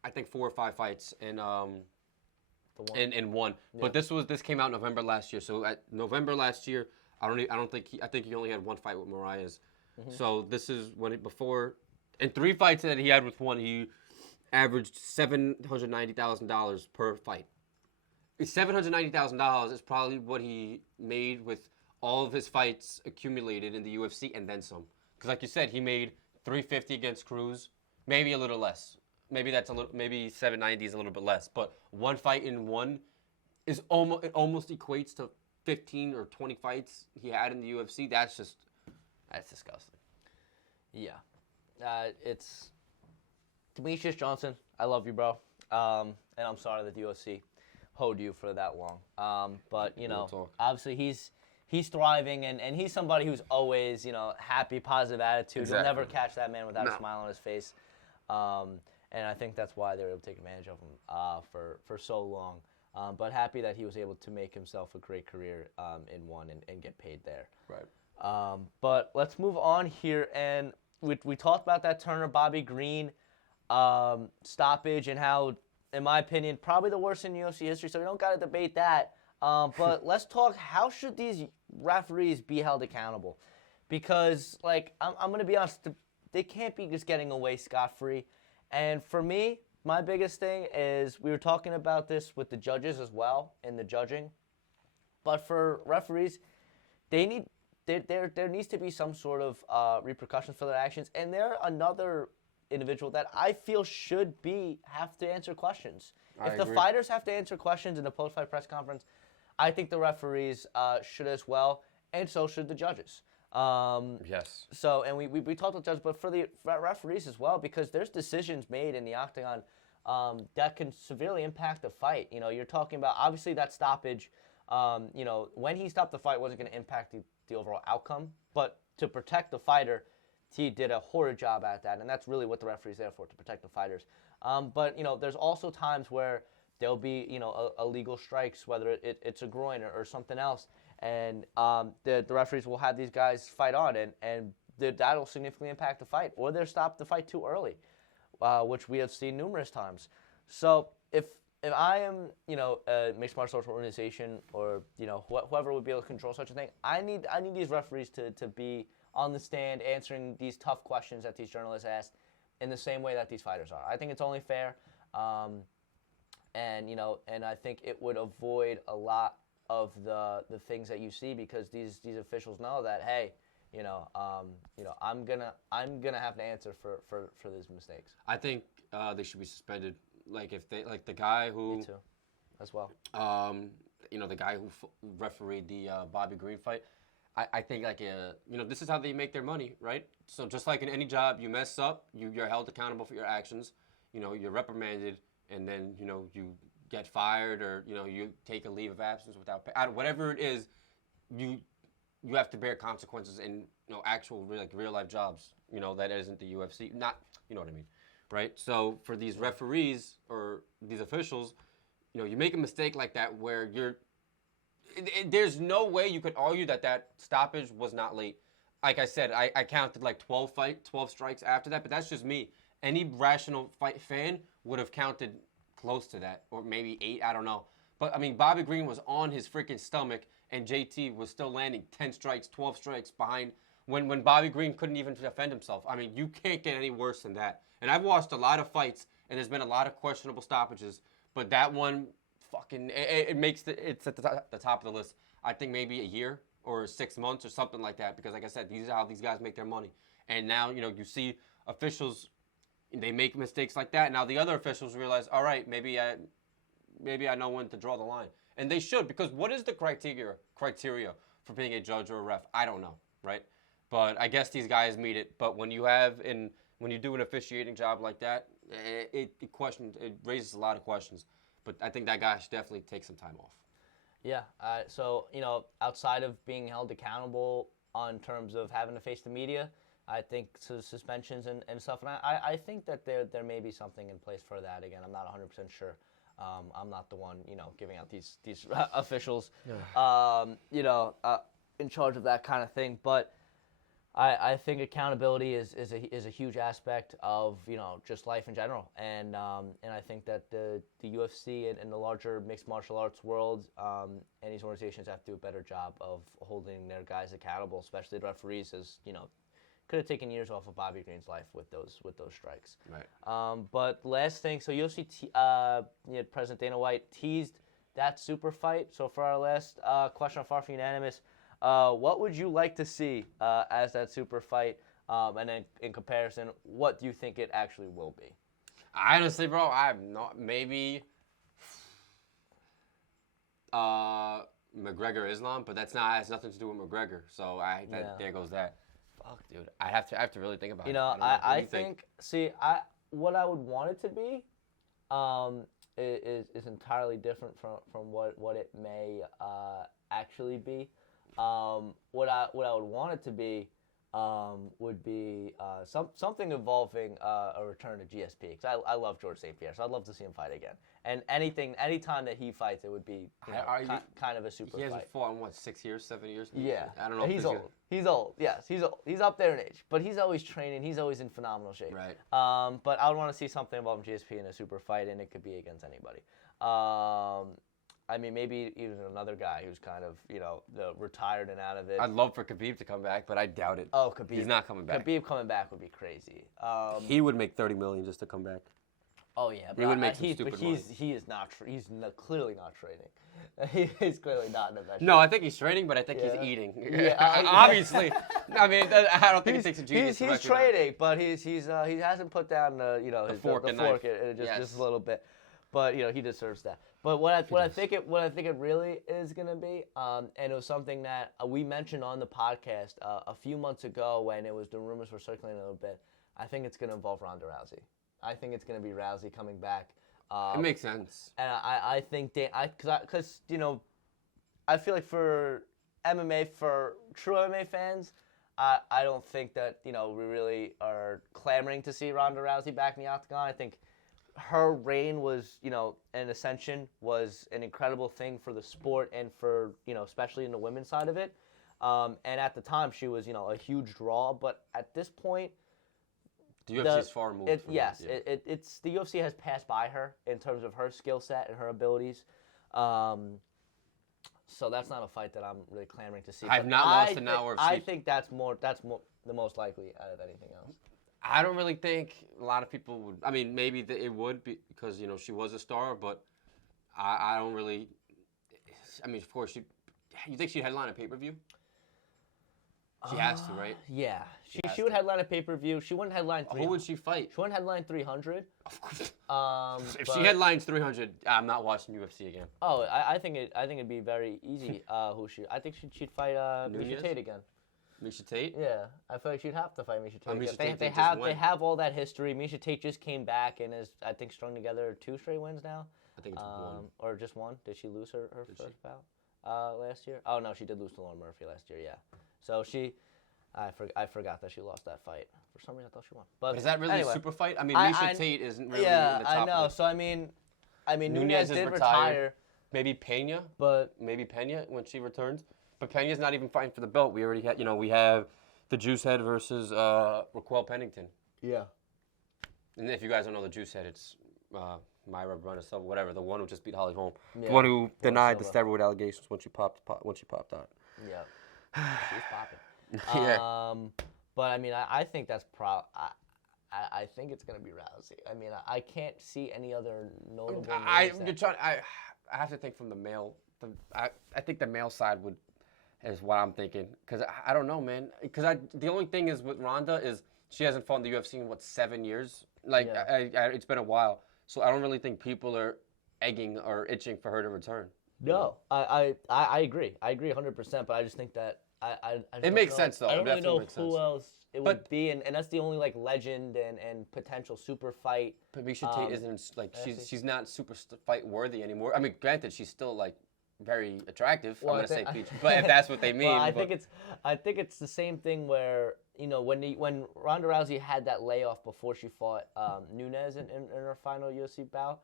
I think 4 or 5 fights in one. Yeah. But this came out November last year. So at November last year, I think he only had 1 fight with Marias. Mm-hmm. So this is before, in 3 fights that he had with one, he averaged $790,000 per fight. $790,000 is probably what he made with all of his fights accumulated in the UFC and then some. Because like you said, he made $350 against Cruz, maybe a little less. Maybe maybe 790 is a little bit less, but 1 fight in one is almost equates to 15 or 20 fights he had in the UFC. That's disgusting. Yeah, it's Demetrius Johnson. I love you, bro, and I'm sorry that the UFC hoed you for that long. But obviously he's thriving, and he's somebody who's always happy, positive attitude. Exactly. You'll never catch that man without a smile on his face. And I think that's why they were able to take advantage of him for so long. But happy that he was able to make himself a great career in one and get paid there. Right. But let's move on here. And we talked about that Turner-Bobby Green stoppage and how in my opinion, probably the worst in UFC history. So we don't got to debate that. But let's talk. How should these referees be held accountable? Because, like, I'm gonna be honest, they can't be just getting away scot-free. And for me, my biggest thing is we were talking about this with the judges as well in the judging. But for referees, there needs to be some sort of repercussions for their actions. And they're another individual that I feel should have to answer questions. If the fighters have to answer questions in the post-fight press conference, I think the referees should as well, and so should the judges. Yes. So, and we talked to judges, but for the referees as well, because there's decisions made in the octagon that can severely impact the fight. You know, you're talking about, obviously, that stoppage, you know, when he stopped the fight wasn't going to impact the overall outcome, but to protect the fighter, he did a horrid job at that, and that's really what the referee's there for, to protect the fighters. But, you know, there's also times where there'll be, you know, illegal strikes, whether it's a groin or something else, and the referees will have these guys fight on, and that'll significantly impact the fight, or they'll stop the fight too early, which we have seen numerous times. So if I am, you know, a mixed martial arts organization, or, you know, whoever would be able to control such a thing, I need these referees to be on the stand answering these tough questions that these journalists ask in the same way that these fighters are. I think it's only fair, and, you know, and I think it would avoid a lot of the things that you see, because these officials know that, hey, you know, I'm gonna have to answer for these mistakes. I think they should be suspended. Like, if they, like the guy who, Me too, as well. You know, the guy who refereed the Bobby Green fight. I think, like, you know, this is how they make their money, right? So just like in any job, you mess up, you're held accountable for your actions. You know, you're reprimanded, and then, you know, you get fired, or, you know, you take a leave of absence without pay. Whatever it is, you have to bear consequences in, you know, actual real life jobs. You know, that isn't the UFC. Not, you know what I mean, right? So for these referees or these officials, you know, you make a mistake like that where there's no way you could argue that stoppage was not late. Like I said, I counted like 12 strikes after that, but that's just me. Any rational fight fan would have counted close to that, or maybe 8, I don't know. But, I mean, Bobby Green was on his freaking stomach, and JT was still landing 10 strikes, 12 strikes behind when Bobby Green couldn't even defend himself. I mean, you can't get any worse than that. And I've watched a lot of fights, and there's been a lot of questionable stoppages, but that one fucking, it's at the top of the list. I think maybe a year or 6 months or something like that, because like I said, these are how these guys make their money. And now, you know, you see officials, they make mistakes like that. Now the other officials realize, all right, maybe I know when to draw the line. And they should, because what is the criteria for being a judge or a ref? I don't know, right? But I guess these guys meet it. But when you do an officiating job like that, it raises a lot of questions. But I think that guy should definitely take some time off. Yeah. So, you know, outside of being held accountable on terms of having to face the media, I think suspensions and stuff. And I think that there may be something in place for that. Again, I'm not 100% sure. I'm not the one, you know, giving out these officials, you know, in charge of that kind of thing. But I think accountability is a huge aspect of, you know, just life in general. And I think that the UFC and the larger mixed martial arts world and these organizations have to do a better job of holding their guys accountable, especially the referees, as, you know, could have taken years off of Bobby Green's life with those strikes. Right. But last thing, so UFC President Dana White teased that super fight. So for our last question on Far From Unanimous, what would you like to see as that super fight? And then in comparison, what do you think it actually will be? Honestly, bro, I'm not. Maybe McGregor Islam, but has nothing to do with McGregor. So there goes that. Fuck, dude. I have to really think about it. You know, I think. See, what I would want it to be, is entirely different from what it may actually be. What I would want it to be, would be something involving a return to GSP. Because I love George St. Pierre, so I'd love to see him fight again. And anytime that he fights, it would be kind of a super He hasn't fight. fought in what, 6 years, 7 years? Yeah, I don't know. He's old. He's old. Yes, he's old. He's up there in age, but he's always training. He's always in phenomenal shape. Right. But I would want to see something involving GSP in a super fight, and it could be against anybody. I mean, maybe even another guy who's kind of, the retired and out of it. I'd love for Khabib to come back, but I doubt it. Oh, Khabib. He's not coming back. Khabib coming back would be crazy. He would make $30 million just to come back. Oh yeah, but he would make some stupid money. He is not. Clearly not training. He's clearly not in a measure. No, I think he's training, but I think he's eating. Yeah, Obviously. I mean, I don't think he takes a genius. He's training, but he hasn't put down the fork the and fork knife. just a little bit. But he deserves that. But what I think it really is gonna be, and it was something that we mentioned on the podcast a few months ago when the rumors were circulating a little bit. I think it's gonna involve Ronda Rousey. I think it's gonna be Rousey coming back. It makes sense. And I think because I feel like for MMA, for true MMA fans, I don't think that we really are clamoring to see Ronda Rousey back in the octagon. I think her reign was, an ascension, was an incredible thing for the sport and for, especially in the women's side of it. And at the time, she was, a huge draw. But at this point, the UFC is far moved. It's the UFC has passed by her in terms of her skill set and her abilities. So that's not a fight that I'm really clamoring to see. I've not watched an hour of I think that's the most likely out of anything else. I don't really think a lot of people would. I mean, maybe it would be because she was a star, but I don't really. I mean, of course, you think she'd headline a pay-per-view? She has to, right? Yeah, she would headline a pay-per-view. She wouldn't headline 300. Who would she fight? She wouldn't headline 300. Of course. If But she headlines 300, I'm not watching UFC again. Oh, I think it'd be very easy. I think she'd fight Miesha Tate again. Miesha Tate? Yeah, I feel like she'd have to fight Miesha Tate. Miesha again. Tate They have all that history. Miesha Tate just came back and is, I think, strung together 2 straight wins now. I think it's one. Or just one. Did she lose her first bout last year? Oh no, she did lose to Lauren Murphy last year. Yeah. So I forgot that she lost that fight. For some reason, I thought she won. But is that really anyway, a super fight? I mean, Miesha Tate isn't really in the top. I know. List. So I mean, Nunes did retire. Maybe Pena, but maybe Pena when she returns. But Pena's not even fighting for the belt. We already had, we have the Juicehead versus Raquel Pennington. Yeah. And if you guys don't know the Juicehead, it's Myra Brunasova, whatever, the one who just beat Holly Holm, Yeah. the one who denied the steroid allegations when she popped out. Yeah. She's popping. Yeah. But I mean, I think that's I think it's gonna be Rousey. I mean, I can't see any other notable. I have to think from the male. I think the male side is what I'm thinking because I don't know, man. Because the only thing is with Ronda is she hasn't fought in the UFC in 7 years. Like it's been a while, so I don't really think people are egging or itching for her to return. No, I agree. I agree 100%. But I just think that it makes sense though. I don't really know who sense. else it would be, and that's the only legend and potential super fight. But Miesha Tate isn't she's not super fight worthy anymore. I mean, granted, she's still very attractive. Well, I'm gonna say peach, but if that's what they mean. Well, I think it's the same thing where when Ronda Rousey had that layoff before she fought Nunes in her final UFC bout.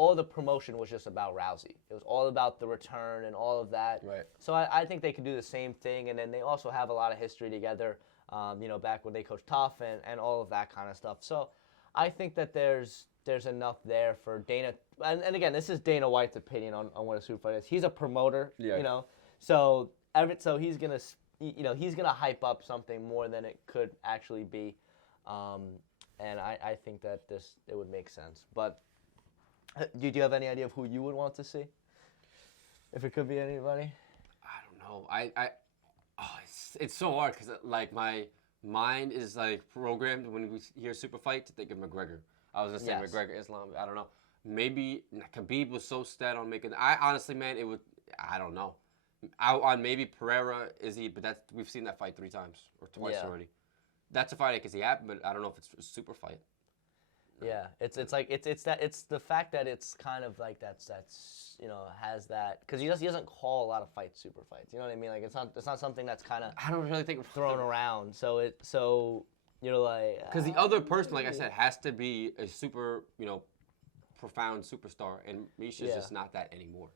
All the promotion was just about Rousey. It was all about the return and all of that. Right. So I think they could do the same thing, and then they also have a lot of history together. Back when they coached Tough and all of that kind of stuff. So I think that there's enough there for Dana. And again, this is Dana White's opinion on what a super fight is. He's a promoter. Yeah. So he's gonna he's gonna hype up something more than it could actually be. And I think that it would make sense, but. Do you have any idea of who you would want to see? If it could be anybody? I don't know. It's so hard because my mind is programmed when we hear super fight to think of McGregor. I was just saying McGregor, Islam. I don't know. Maybe Khabib was so set on making. I honestly, man, it would. I don't know. On maybe Pereira, but we've seen that fight 3 times or twice already. That's a fight I can see happen, but I don't know if it's a super fight. Yeah, it's like it's the fact that it's kind of like that's has that because he doesn't call a lot of fights super fights. You know what I mean? Like it's not something that's kind of I don't really think thrown around. So you're like because the other person, like I said, has to be a super profound superstar, and Misha's just not that anymore.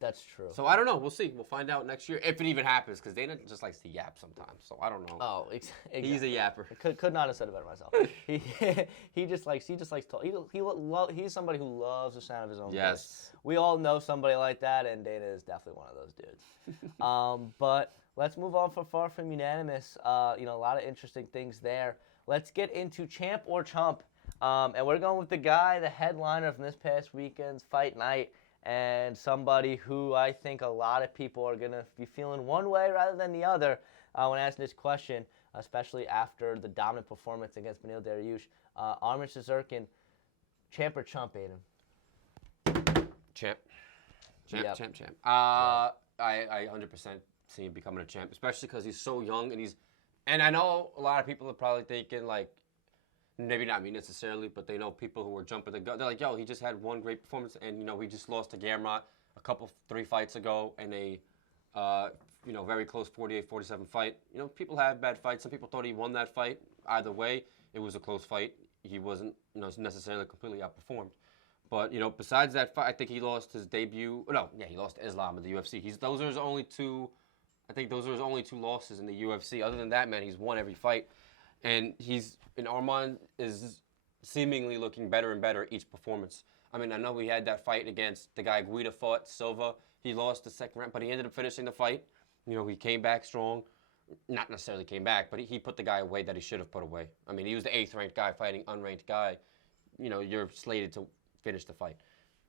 That's true. So I don't know. We'll see. We'll find out next year if it even happens. Because Dana just likes to yap sometimes. So I don't know. Oh, exactly. He's a yapper. Could not have said it better myself. he just likes talk. He's somebody who loves the sound of his own voice. We all know somebody like that, and Dana is definitely one of those dudes. But let's move on for Far From Unanimous. A lot of interesting things there. Let's get into Champ or Chump, and we're going with the guy, the headliner from this past weekend's fight night. And somebody who I think a lot of people are going to be feeling one way rather than the other when asking this question, especially after the dominant performance against Beneil Dariush. Arman Sherzerkin, champ or chump, Aiden? Champ. Yep. Champ. I 100% see him becoming a champ, especially because he's so young and I know a lot of people are probably thinking like, maybe not me necessarily, but they know people who are jumping the gun. They're like, yo, he just had one great performance, and, he just lost to Gamrot 3 fights ago in a, very close 48-47 fight. People have bad fights. Some people thought he won that fight. Either way, it was a close fight. He wasn't, necessarily completely outperformed. But, besides that fight, I think he lost his debut. He lost to Islam in the UFC. Those are his only two losses in the UFC. Other than that, man, he's won every fight. And Arman is seemingly looking better and better each performance. I mean, I know we had that fight against the guy Guida fought, Silva. He lost the second round, but he ended up finishing the fight. He came back strong. Not necessarily came back, but he put the guy away that he should have put away. I mean, he was the 8th ranked guy fighting unranked guy. You're slated to finish the fight.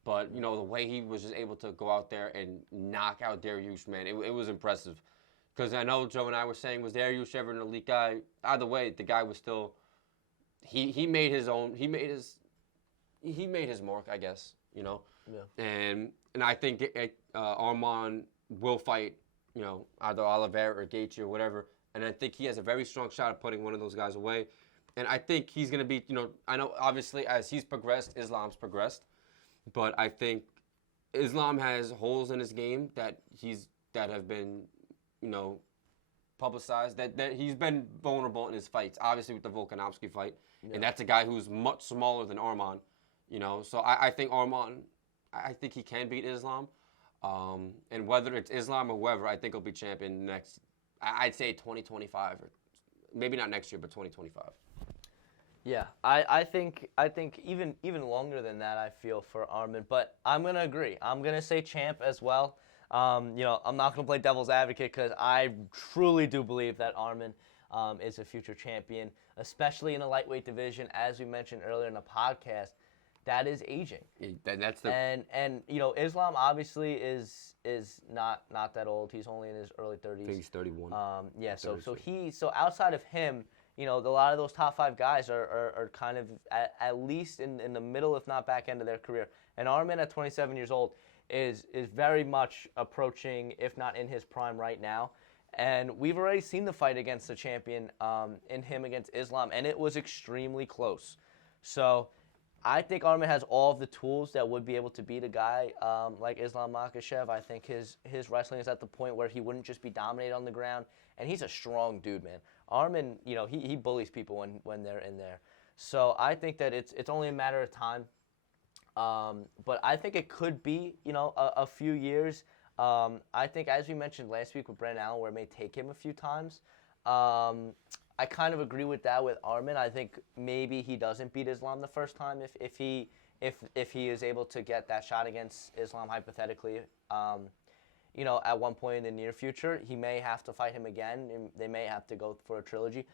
But, the way he was just able to go out there and knock out Dariush, man, it was impressive. Because I know Joe and I were saying, was Dariush ever an elite guy? Either way, the guy was still. He made his own. He made his mark, I guess. Yeah. And I think Arman will fight. Either Oliveira or Gaethje or whatever. And I think he has a very strong shot at putting one of those guys away. And I think he's going to be. I know obviously as he's progressed, Islam's progressed, but I think Islam has holes in his game that have been. Publicized that he's been vulnerable in his fights. Obviously with the Volkanovski fight, and that's a guy who's much smaller than Arman. So I think Arman, I think he can beat Islam, and whether it's Islam or whoever, I think he'll be champion next. I'd say 2025, or maybe not next year, but 2025. Yeah, I think even longer than that. I feel for Arman, but I'm gonna agree. I'm gonna say champ as well. I'm not going to play devil's advocate because I truly do believe that Arman is a future champion, especially in the lightweight division. As we mentioned earlier in the podcast, that is aging. And Islam obviously is not that old. He's only in his early 30s. I think he's 31. So outside of him, a lot of those top 5 guys are kind of at least in the middle, if not back end of their career. And Arman at 27 years old is very much approaching, if not in his prime right now. And we've already seen the fight against the champion in him against Islam, and it was extremely close. So I think Arman has all of the tools that would be able to beat a guy like Islam Makhachev. I think his wrestling is at the point where he wouldn't just be dominated on the ground, and he's a strong dude, man. Arman, he bullies people when they're in there. So I think that it's only a matter of time. But I think it could be, a few years. I think, as we mentioned last week with Brandon Allen, where it may take him a few times. I kind of agree with that with Arman. I think maybe he doesn't beat Islam the first time if he is able to get that shot against Islam hypothetically. At one point in the near future, he may have to fight him again. And they may have to go for a trilogy.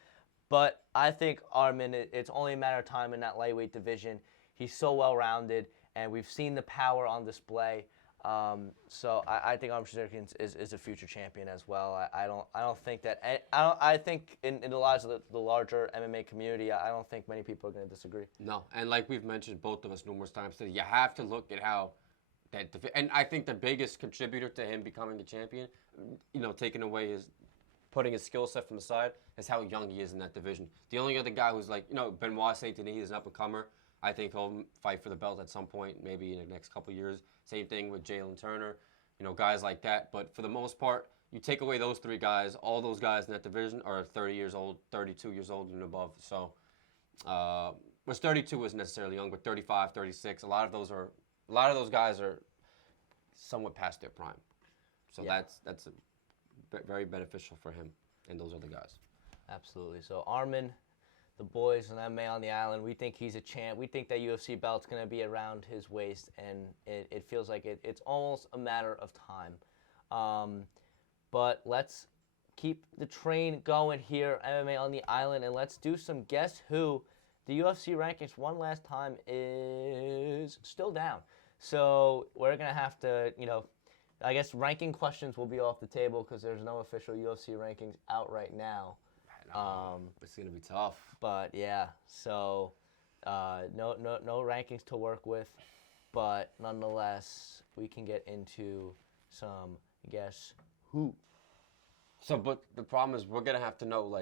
But I think Arman, it's only a matter of time in that lightweight division. He's so well-rounded, and we've seen the power on display. So I think Arman Sherzerkin is a future champion as well. I don't think that. I think in the lives of the larger MMA community, I don't think many people are going to disagree. No, and like we've mentioned both of us numerous times today, you have to look at how and I think the biggest contributor to him becoming a champion, putting his skill set from the side, is how young he is in that division. The only other guy who's like, Benoit Saint-Denis is an up-and-comer. I think he'll fight for the belt at some point, maybe in the next couple years. Same thing with Jalen Turner, guys like that. But for the most part, you take away those 3 guys, all those guys in that division are 30 years old, 32 years old and above. So, which 32 isn't necessarily young, but 35, 36, a lot of those guys are somewhat past their prime. So that's very beneficial for him, and those are the guys. Absolutely. So Armin, the boys in MMA on the island, we think he's a champ. We think that UFC belt's going to be around his waist, and it feels like it's almost a matter of time. But let's keep the train going here, MMA on the island, and let's do some Guess Who. The UFC rankings one last time is still down. So we're going to have to, I guess ranking questions will be off the table because there's no official UFC rankings out right now. It's going to be tough. But yeah, so no rankings to work with, but nonetheless, we can get into some Guess Who. So, but the problem is we're going to have to know,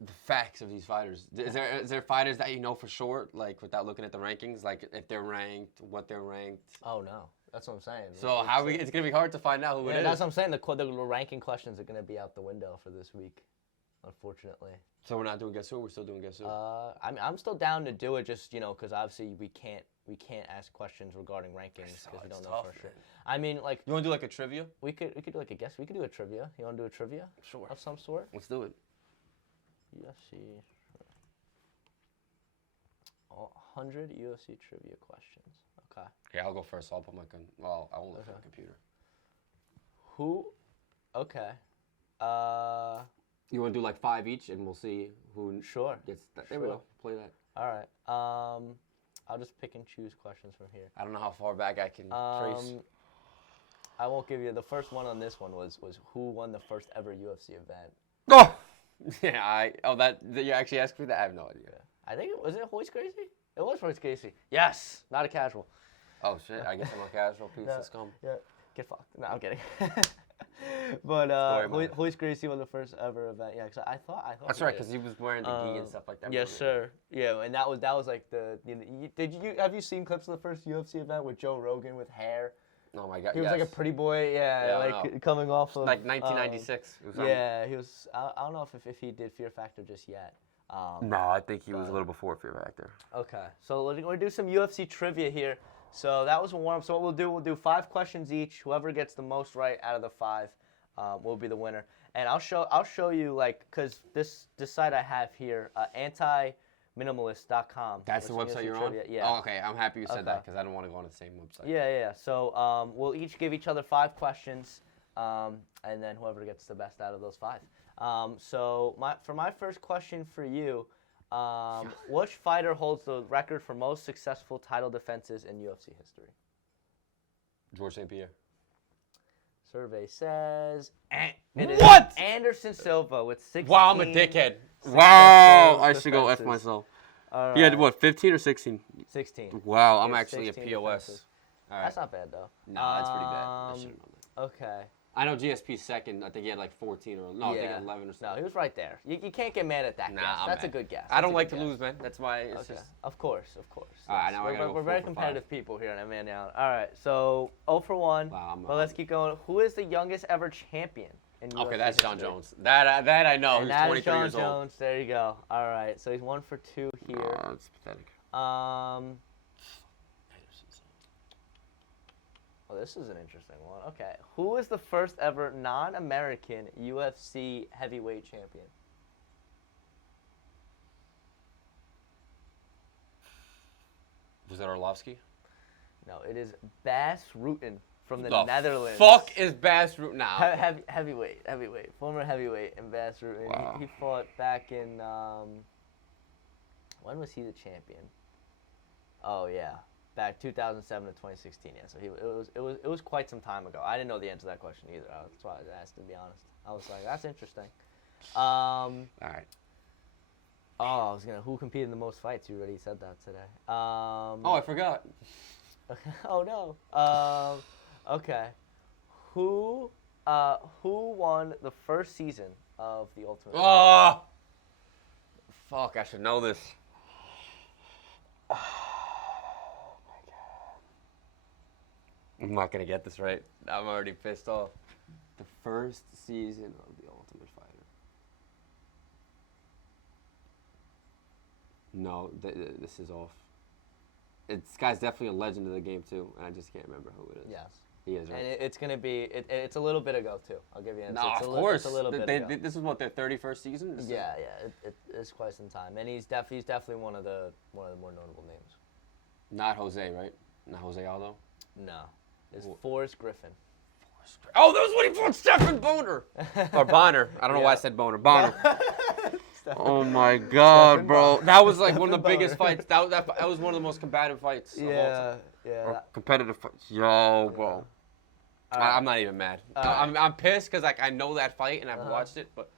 the facts of these fighters. Is there fighters that you know for sure, without looking at the rankings, if they're ranked, what they're ranked? Oh, no. That's what I'm saying. So it's going to be hard to find out who it is. That's what I'm saying. The ranking questions are going to be out the window for this week, unfortunately. So we're not doing Guess Who? We're still doing Guess Who? I'm still down to do it, just because obviously we can't ask questions regarding rankings because we don't know for sure. I mean, you want to do a trivia? We could do a guess. We could do a trivia. You want to do a trivia? Sure. Of some sort. Let's do it. UFC. 100 UFC trivia questions. Okay. Yeah, I'll go first. I'll put my I won't look at my computer. Who? Okay. You want to do 5 each, and we'll see who. Sure. Gets that. There we go. Play that. All right. I'll just pick and choose questions from here. I don't know how far back I can trace. I won't give you the first one on this one was who won the first ever UFC event. Oh. Yeah. You actually asked me that. I have no idea. Yeah. I think it was Royce Gracie. It was Royce Gracie. Yes. Not a casual. Oh shit! I guess I'm a casual piece of scum. Yeah. Get fucked. No, I'm kidding. But Royce Gracie won the first ever event. Yeah, cause I thought. That's right, because he was wearing the gi and stuff like that. Yes, sir. Yeah, and that was have you seen clips of the first UFC event with Joe Rogan with hair? Oh my god. He was like a pretty boy. Yeah, coming off of 1996. He was. I don't know if he did Fear Factor just yet. No, I think he was a little before Fear Factor. Okay, so we're gonna do some UFC trivia here. So that was a warm-up. So what we'll do 5 questions each. Whoever gets the most right out of the 5 will be the winner. And I'll show you because this site I have here, antiminimalist.com. That's the website you're on? Yeah. Oh, okay. I'm happy you said that because I don't want to go on the same website. Yeah. So we'll each give each other 5 questions, and then whoever gets the best out of those 5. So for my first question for you. Which fighter holds the record for most successful title defenses in UFC history? George St. Pierre. Survey says what? Anderson Silva with 16. Wow, I'm a dickhead. Wow, I should go F myself. Right. He had what, 15 or 16? 16. Wow, I'm actually a POS. All right. That's not bad though. No, that's pretty bad. I should have known that. Okay. I know GSP's second. I think he had 14 or I think 11 or something. No, he was right there. You can't get mad at that guess. That's a good guess. I don't like to lose, man. That's why it's just... Of course. All right, now we're very competitive people here on MMA now. All right, so 0 for 1. Wow, but let's keep going. Who is the youngest ever champion in UFC Okay, that's history? John Jones. That I know. And He's 23 years old. John Jones. There you go. All right, so he's 1 for 2 here. Oh, that's pathetic. Well, this is an interesting one. Okay. Who is the first ever non-American UFC heavyweight champion? Was that Arlovsky? No, it is Bas Rutten from the Netherlands. Fuck is Bas Rutten now? Heavyweight. Former heavyweight and Bas Rutten. Wow. He fought back in, when was he the champion? Oh, yeah. Back 2007 to 2016, yeah. So it was quite some time ago. I didn't know the answer to that question either. That's why I asked, to be honest. I was like, that's interesting. All right. Oh, who competed in the most fights? You already said that today. I forgot. Oh no. Okay. Who won the first season of the Ultimate Fighter? Fuck! I should know this. I'm not gonna get this right. I'm already pissed off. The first season of The Ultimate Fighter. No, this is off. This guy's definitely a legend of the game too, and I just can't remember who it is. Yes. He is, right? And it's going to be, it's a little bit ago, too. I'll give you an answer. No, It's of a course. It's a little bit ago. This is what, their 31st season? Yeah, it's quite some time. And he's definitely one of the more notable names. Not Jose, right? Not Jose Aldo? No. It's Forrest Griffin. Oh, that was when he fought Stephen Boner! Or Bonner. I don't know why I said Boner. Bonner. Oh my God, bro! That was like one of the biggest fights. That was one of the most combative fights of all time. Yeah. Or competitive fights. Yo, bro. I'm not even mad. I'm pissed because like I know that fight and I've watched it, but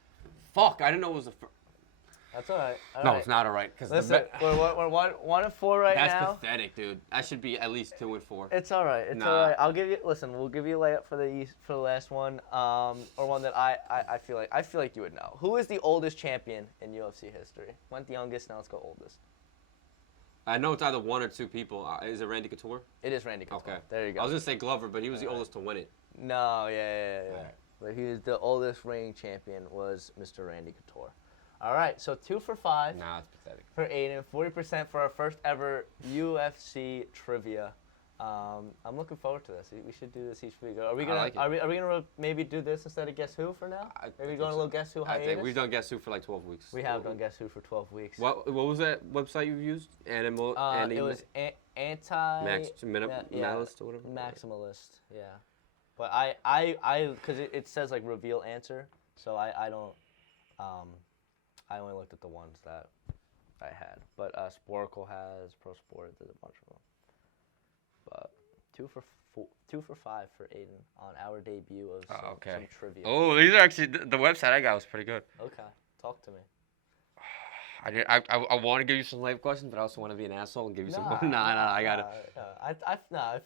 fuck, I didn't know it was the first. That's all right. No, it's not all right. Listen, we're 1-4 right now. That's pathetic, dude. I should be at least 2-4. It's all right. It's all right. I'll give you. Listen, we'll give you a layup for the last one, or one that I feel like you would know. Who is the oldest champion in UFC history? Went the youngest. Now let's go oldest. I know it's either one or two people. Is it Randy Couture? It is Randy Couture. Okay. There you go. I was gonna say Glover, but he was the oldest to win it. No, yeah. All right. But he was the oldest reigning champion was Mr. Randy Couture. All right, so 2 for 5. Nah, it's pathetic. For Aiden, 40% for our first ever UFC trivia. I'm looking forward to this. We should do this each week. Are we gonna? like it. Are we gonna maybe do this instead of Guess Who for now? Maybe going a little Guess Who I think hiatus. we've done Guess Who for like 12 weeks. We have done Guess Who for 12 weeks. What was that website you used? Animal. It was Maximalist or whatever. Maximalist. Yeah, but I because it says like reveal answer, so I don't I only looked at the ones that I had. But Sporkle has Pro Sport. There's a bunch of them. But 2 for 5 for Aiden on our debut of some trivia. Oh, these are actually the website I got was pretty good. Okay, talk to me. I want to give you some live questions, but I also want to be an asshole and give you some. Nah, I got it.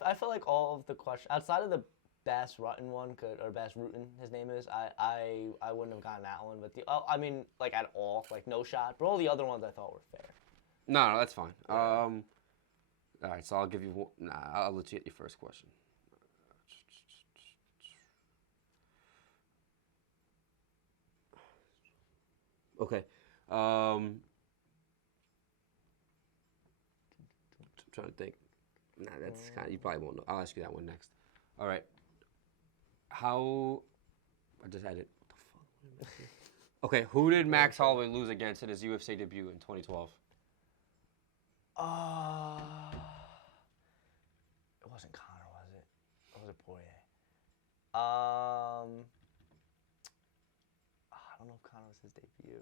I feel like all of the questions outside of the Bass Rutten one, or Bass Rutten, his name is. I wouldn't have gotten that one, but I mean, like at all, like no shot. But all the other ones I thought were fair. No, that's fine. All right, so I'll give you. I'll let you get your first question. Okay. I'm trying to think. Nah, that's kind of, you probably won't know. I'll ask you that one next. All right. I just had it. What the fuck? Okay, who did Max Holloway lose against in his UFC debut in 2012? It wasn't Connor, was it? Or was it Poirier? I don't know if Connor was his debut.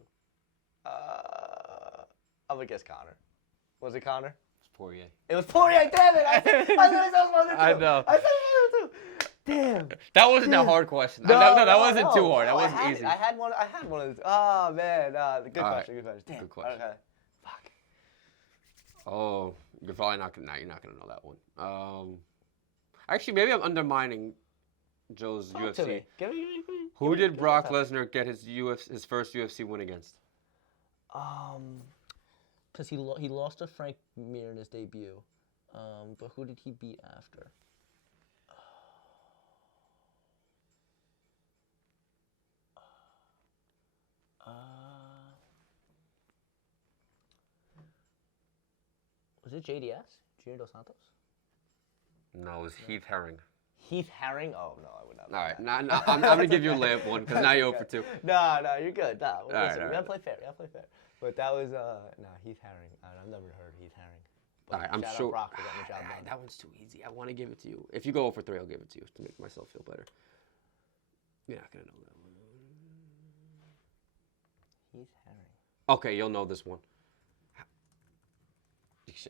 I'm gonna guess Connor. Was it Connor? It's Poirier. It was Poirier. Damn it! I said it was I know. I said it was too. Damn. That wasn't a hard question. No, that wasn't too hard. That wasn't easy. I had one of those. Oh man, good question. Damn. Good question. Okay. Fuck. Oh, you're probably not gonna. You're not gonna know that one. Actually, maybe I'm undermining Joe's Talk UFC. to me. Who did Brock Lesnar get his first UFC win against? Because he lost to Frank Mir in his debut. But who did he beat after? Was it JDS? Junior Dos Santos? No, it was Heath Herring. Heath Herring? Oh, no, I would not. All right, I'm going to give you a layup one because now you're 0 for 2. No, you're good. No, All right. we gotta play fair. But that was, Heath Herring. I've never heard Heath Herring. But All right, I'm shout sure. out Brock for getting the job done. That one's too easy. I want to give it to you. If you go 0 for 3, I'll give it to you to make myself feel better. You're not going to know that one. Heath Herring. Okay, you'll know this one.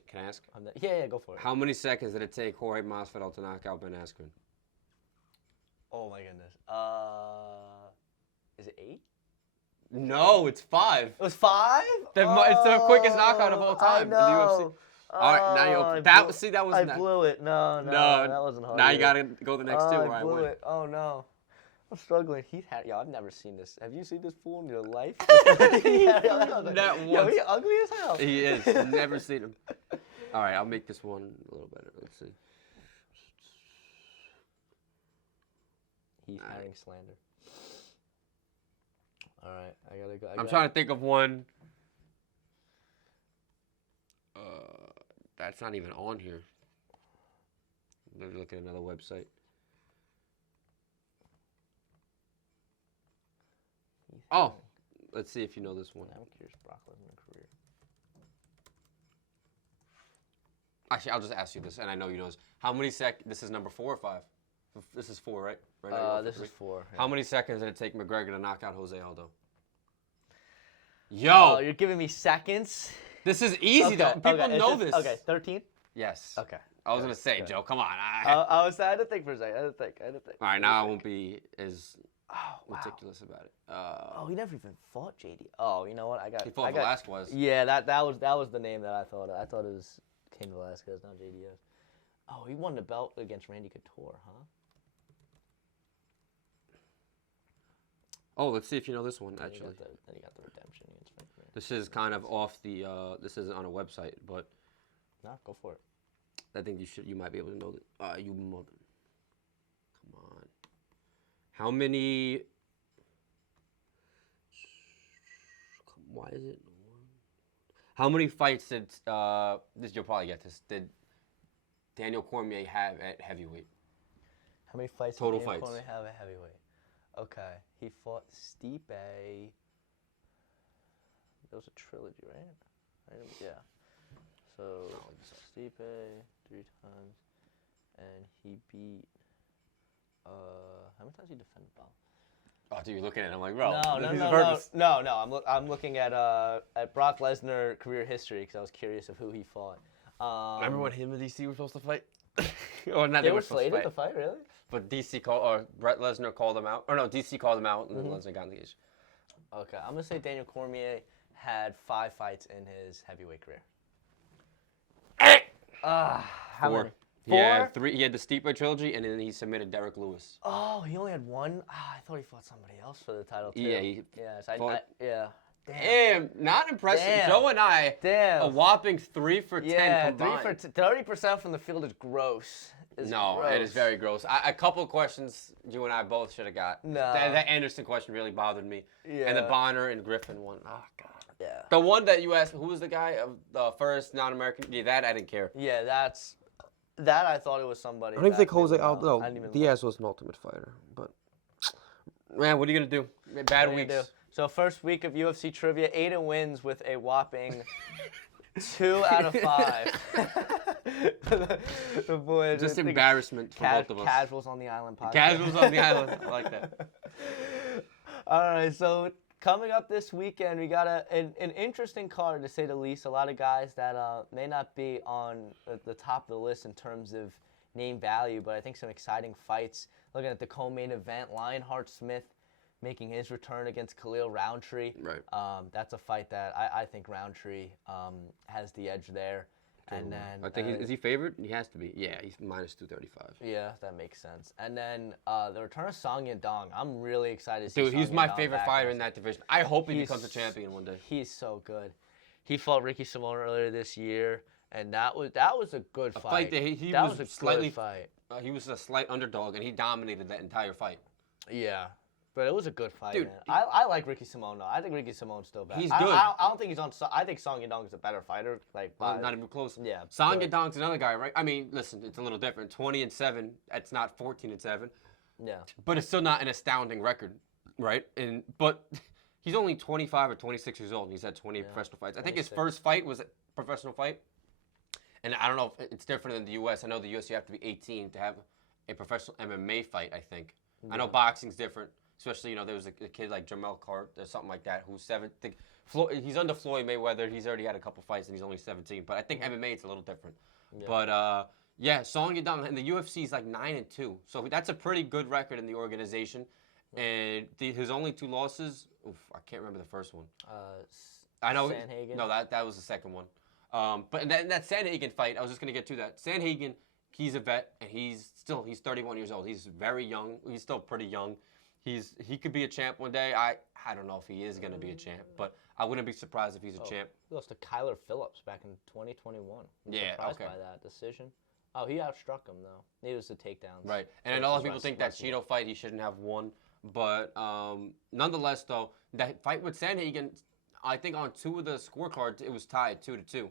Can I ask? Yeah, go for it. How many seconds did it take Jorge Masvidal to knock out Ben Askren? Oh my goodness. Is it 8? No, it's 5. It was 5? It's the quickest knockout of all time in the UFC. All right, now you're that was I blew it. No, that wasn't hard. Now you gotta go the next two. I blew it. Oh no. I'm struggling. Yo, I've never seen this. Have you seen this fool in your life? Not once. Yo, he ugly as hell. He is. Never seen him. All right, I'll make this one a little better. Let's see. Keith All right. Haring slander. All right, I gotta go. I'm trying to think of one. That's not even on here. Let me look at another website. Oh, let's see if you know this one. I'm curious, Brock Lesnar career. Actually, I'll just ask you this, and I know you know this. How many This is number 4 or 5? This is 4, right? Right now you're on This 3. is 4. Yeah. How many seconds did it take McGregor to knock out Jose Aldo? Oh, Yo, you're giving me seconds. this is easy though. People know this. Okay, 13. Yes. Okay. I was gonna say, Joe. Come on. I had to think for a second. I had to think. All right, now I won't be as Wow. meticulous about it. Oh, he never even fought JD. Oh, you know what? He fought Velasquez. Yeah, that was the name that I thought of. I thought it was Cain Velasquez, not JDS. Oh, he won the belt against Randy Couture, huh? Oh, let's see if you know this one, actually. Then he got the redemption against Frank Mir. This is kind of off the, this isn't on a website, but No, go for it. I think you might be able to know that. You mother. Come on. How many, why is it? How many fights did, you'll probably get this, did Daniel Cormier have at heavyweight? How many fights Total did Daniel fights. Cormier have at heavyweight? Okay, he fought Stipe. That was a trilogy, right? Yeah. So Stipe 3 times, and he beat. How many times did he defend the belt? Oh, dude, you're looking at it. I'm like, bro. No. I'm looking at Brock Lesnar career history because I was curious of who he fought. Remember when him and DC were supposed to fight? Or not? They were slated to fight, really? But Brett Lesnar called him out. Or no, DC called him out, and then Lesnar got engaged. Okay, I'm gonna say Daniel Cormier had 5 fights in his heavyweight career. How 4. many? He had 3. He had the Stipe trilogy, and then he submitted Derek Lewis. Oh, he only had 1. I thought he fought somebody else for the title too. Yeah, yeah. Damn, not impressive. Damn. Joe and I, Damn. a whopping 3 for 10 combined. 30% from the field is gross. No, it is very gross. A couple of questions you and I both should have got. No. That Anderson question really bothered me. Yeah. And the Bonner and Griffin one. Oh, God. Yeah. The one that you asked, who was the guy of the first non-American? Yeah, that I didn't care. Yeah, that I thought it was somebody. I don't even think Jose I Aldo. didn't even Diaz was an ultimate fighter, but Man, what are you going to do? Bad What do you weeks. do? So first week of UFC trivia, Aiden wins with a whopping 2 out of 5. the boys. Just embarrassment for both of us. Casuals on the Island podcast. Casuals on the island. I like that. All right, so coming up this weekend, we got an interesting card, to say the least. A lot of guys that may not be on the top of the list in terms of name value, but I think some exciting fights. Looking at the co-main event, Lionheart Smith making his return against Khalil Roundtree. Right. That's a fight that I think Roundtree has the edge there. And then I think is he favored? He has to be. Yeah, he's minus 235. yeah, that makes sense. And then the return of Song Yadong. I'm really excited to see Dude, he's Song my Yadong favorite back. fighter in that division. I hope he He's- becomes a champion one day. He's so good. He fought Ricky Simone earlier this year, and that was a good fight. Fight that he that was a slightly good fight. He was a slight underdog, and he dominated that entire fight. Yeah. But it was a good fight, Dude, man. I like Ricky Simone, though. I think Ricky Simone's still better. He's I good. don't think he's on. I think Song Yadong is a better fighter. Like, Not even close. Yeah, Song but- Yadong's another guy, right? I mean, listen, it's a little different. 20-7. That's not 14-7. Yeah. But it's still not an astounding record, right? But he's only 25 or 26 years old, and he's had 20 professional fights. I think his 26. first fight was a professional fight. And I don't know if it's different in the U.S. I know the U.S. you have to be 18 to have a professional MMA fight, I think. I know boxing's different. Especially, there was a kid like Jamel Cart or something like that who's he's under Floyd Mayweather. He's already had a couple fights and he's only 17. But I think MMA it's a little different. Yeah. But yeah, Song Yadong and the UFC is like 9-2, so that's a pretty good record in the organization. And his only 2 losses, I can't remember the first one. I know. Sanhagen? No, that was the second one. But in that Sanhagen fight, I was just gonna get to that. Sanhagen, he's a vet and he's 31 years old. He's very young. He's still pretty young. He could be a champ one day. I don't know if he is going to be a champ, but I wouldn't be surprised if he's a champ. He lost to Kyler Phillips back in 2021. I'm Yeah, surprised okay. by that decision. Oh, he outstruck him though. It was the takedowns. Right. And I know a lot of people think that Cheeto fight he shouldn't have won, but nonetheless though, that fight with Sandhagen, I think on 2 of the scorecards it was tied 2-2,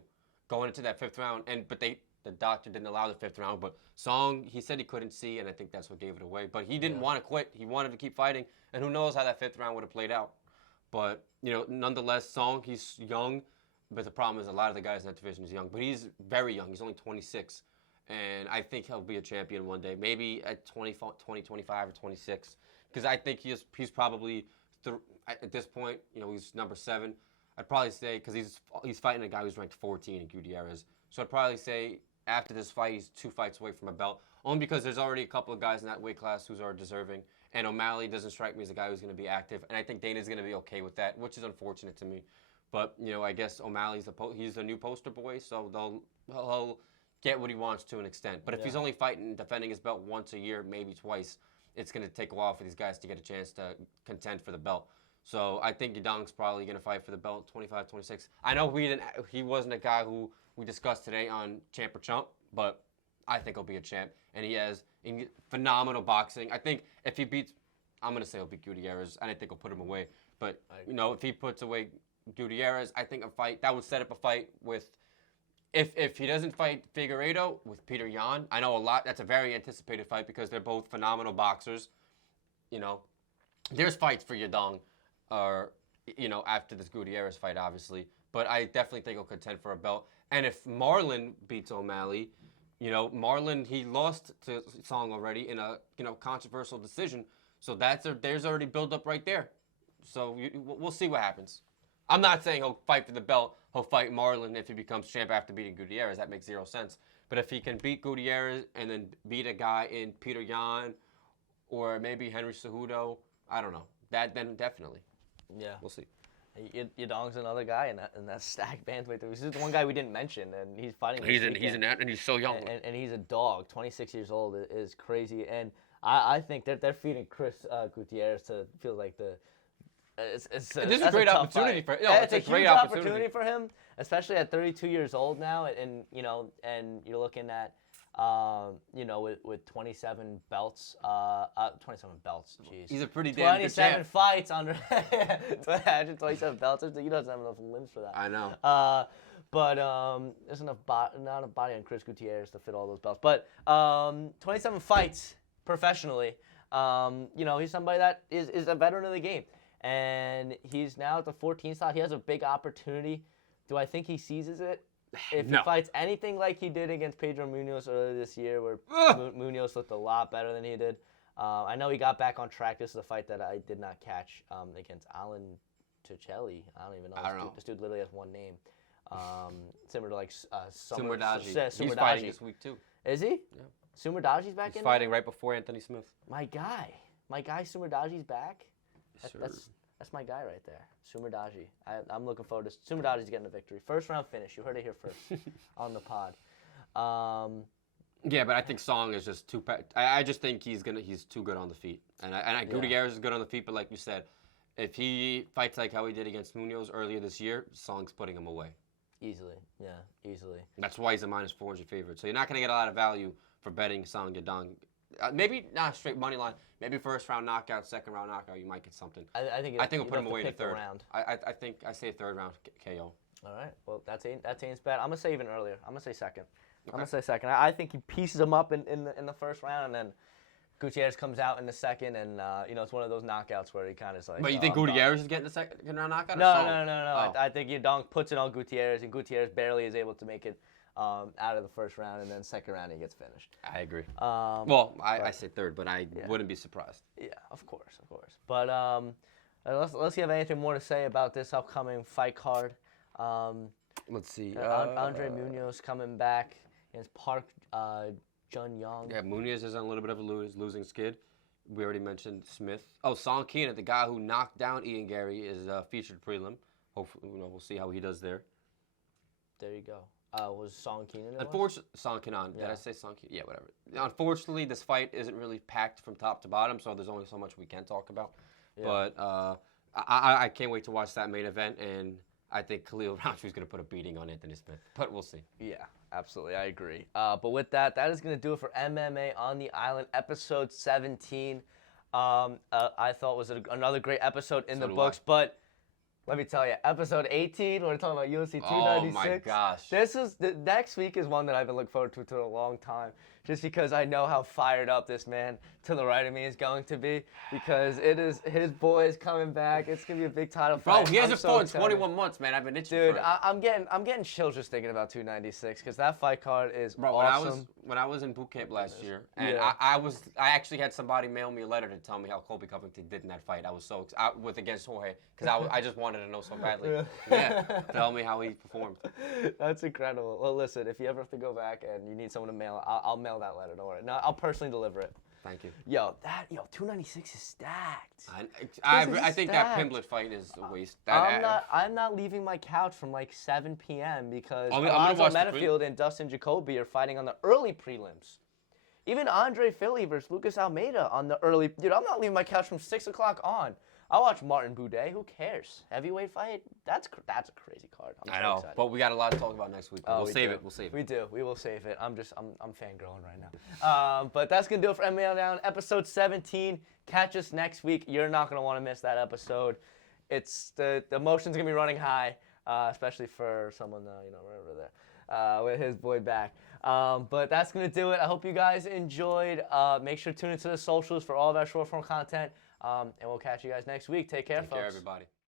going into that 5th round. But the doctor didn't allow the 5th round. But Song, he said he couldn't see, and I think that's what gave it away. But he didn't want to quit. He wanted to keep fighting, and who knows how that 5th round would have played out. But nonetheless, Song, he's young, but the problem is a lot of the guys in that division is young. But he's very young. He's only 26. And I think he'll be a champion one day, maybe at 20, 25, or 26. Because I think he's probably, at this point, he's number 7. I'd probably say, because he's fighting a guy who's ranked 14 in Gutierrez. So I'd probably say after this fight, he's 2 fights away from a belt. Only because there's already a couple of guys in that weight class who are deserving. And O'Malley doesn't strike me as a guy who's going to be active. And I think Dana's going to be okay with that, which is unfortunate to me. But, I guess O'Malley's he's the new poster boy, so he'll get what he wants to an extent. But if he's only fighting, defending his belt once a year, maybe twice, it's going to take a while for these guys to get a chance to contend for the belt. So I think Yadong's probably going to fight for the belt 25, 26. I know he wasn't a guy who we discussed today on Champ or Chump, but I think he'll be a champ. And he has phenomenal boxing. I think if he beats, I'm going to say he'll beat Gutierrez, and I think he'll put him away. But, if he puts away Gutierrez, I think that would set up a fight with, if he doesn't fight Figueiredo, with Peter Yan. I know that's a very anticipated fight because they're both phenomenal boxers. There's fights for Yadong, after this Gutierrez fight, obviously. But I definitely think he'll contend for a belt. And if Marlon beats O'Malley, Marlon, he lost to Song already in a, controversial decision. So there's already build up right there. So we'll see what happens. I'm not saying he'll fight for the belt. He'll fight Marlon if he becomes champ after beating Gutierrez. That makes 0 sense. But if he can beat Gutierrez and then beat a guy in Peter Yan or maybe Henry Cejudo, I don't know. Then definitely. Yeah. We'll see. Yadong's another guy in that stacked bantamweight. This is the one guy we didn't mention, and he's fighting. And he's so young. And he's a dog. 26 years old is crazy. And I think that they're feeding Chris Gutierrez to feel like the. This is a great opportunity for him. It's a huge opportunity for him, especially at 32 years old now, and you're looking at, with 27 belts, 27 belts. Jeez, he's a pretty damn 27 good champ. Fights under 27 belts. He doesn't have enough limbs for that. I know. But there's not enough body on Chris Gutierrez to fit all those belts. But 27 fights professionally. He's somebody that is a veteran of the game. And he's now at the 14th slot. He has a big opportunity. Do I think he seizes it? If he fights anything like he did against Pedro Munoz earlier this year, where Munoz looked a lot better than he did. I know he got back on track. This is a fight that I did not catch against Alan Ticelli. I don't even know. This dude literally has one name. Similar to like Sumerdaji. He's fighting this week too. Is he? Yeah. Sumerdaji's back in? He's fighting right before Anthony Smith. My guy Sumerdaji's back. That's my guy right there, Sumerdaji. I'm looking forward to Sumerdaji's getting a victory. First round finish. You heard it here first on the pod. Yeah, but I think Song is just too. I just think he's too good on the feet, and Gutierrez is good on the feet. But like you said, if he fights like how he did against Munoz earlier this year, Song's putting him away. Easily. That's why he's a minus 400 favorite. So you're not going to get a lot of value for betting Song Yadong. Maybe not straight money line. Maybe first round knockout, second round knockout. You might get something. I think we'll put him away in the third round. I think I say third round KO. All right. Well, that's Ains bet. I'm gonna say even earlier. I'm gonna say second. Okay. I think he pieces him up in the first round, and then Gutierrez comes out in the second, and it's one of those knockouts where he kind of like. But you think Gutierrez is getting the second round knockout? No. Oh. I think Yadong puts it on Gutierrez, and Gutierrez barely is able to make it out of the first round, and then second round he gets finished. I agree. I say third, but I wouldn't be surprised. Yeah, of course. But let's see if you have anything more to say about this upcoming fight card. Let's see. Andre Munoz coming back against Park Jun-young. Yeah, Munoz is on a little bit of a losing skid. We already mentioned Smith. Oh, Song Keenan, the guy who knocked down Ian Gary, is featured prelim. Hopefully, we'll see how he does there. There you go. Was Song Keenan? Unfortunately, Song Keenan. Did I say Song Keenan? Yeah, whatever. Unfortunately, this fight isn't really packed from top to bottom, so there's only so much we can talk about. Yeah. But I can't wait to watch that main event, and I think Khalil Rountree going to put a beating on Anthony Smith, but we'll see. Yeah, absolutely. I agree. But with that, that is going to do it for MMA on the Island, episode 17. I thought was another great episode in the books, but let me tell you, episode 18, we're talking about UFC 296. Oh my gosh. The next week is one that I've been looking forward to a long time, just because I know how fired up this man to the right of me is going to be, because it is his boys coming back. It's going to be a big title fight. Bro, he hasn't fought in 21 months, man. I've been itching Dude, for it. I'm getting chills just thinking about 296, because that fight card is awesome. When I was in boot camp last year, and I actually had somebody mail me a letter to tell me how Colby Covington did in that fight. I was so excited against Jorge, because I just wanted to know so badly. Yeah, tell me how he performed. That's incredible. Well, listen, if you ever have to go back and you need someone to mail, I'll mail that letter. Don't worry. No, I'll personally deliver it. Thank you. Yo, 296 is stacked. I think that Pimblett fight is a waste. I'm not leaving my couch from like 7 p.m. because Alonzo Metafield and Dustin Jacoby are fighting on the early prelims. Even Andre Philly versus Lucas Almeida on the early. Dude, I'm not leaving my couch from 6 o'clock on. I'll watch Martin Boudet. Who cares? Heavyweight fight? That's a crazy card. I know, but we got a lot to talk about next week. We'll save it. We do. We will save it. I'm fangirling right now. But that's gonna do it for MMA Down, episode 17. Catch us next week. You're not gonna want to miss that episode. It's the emotion's gonna be running high, especially for someone right over there with his boy back. But that's gonna do it. I hope you guys enjoyed. Make sure to tune into the socials for all of our short form content. And we'll catch you guys next week. Take care, folks. Take care, everybody.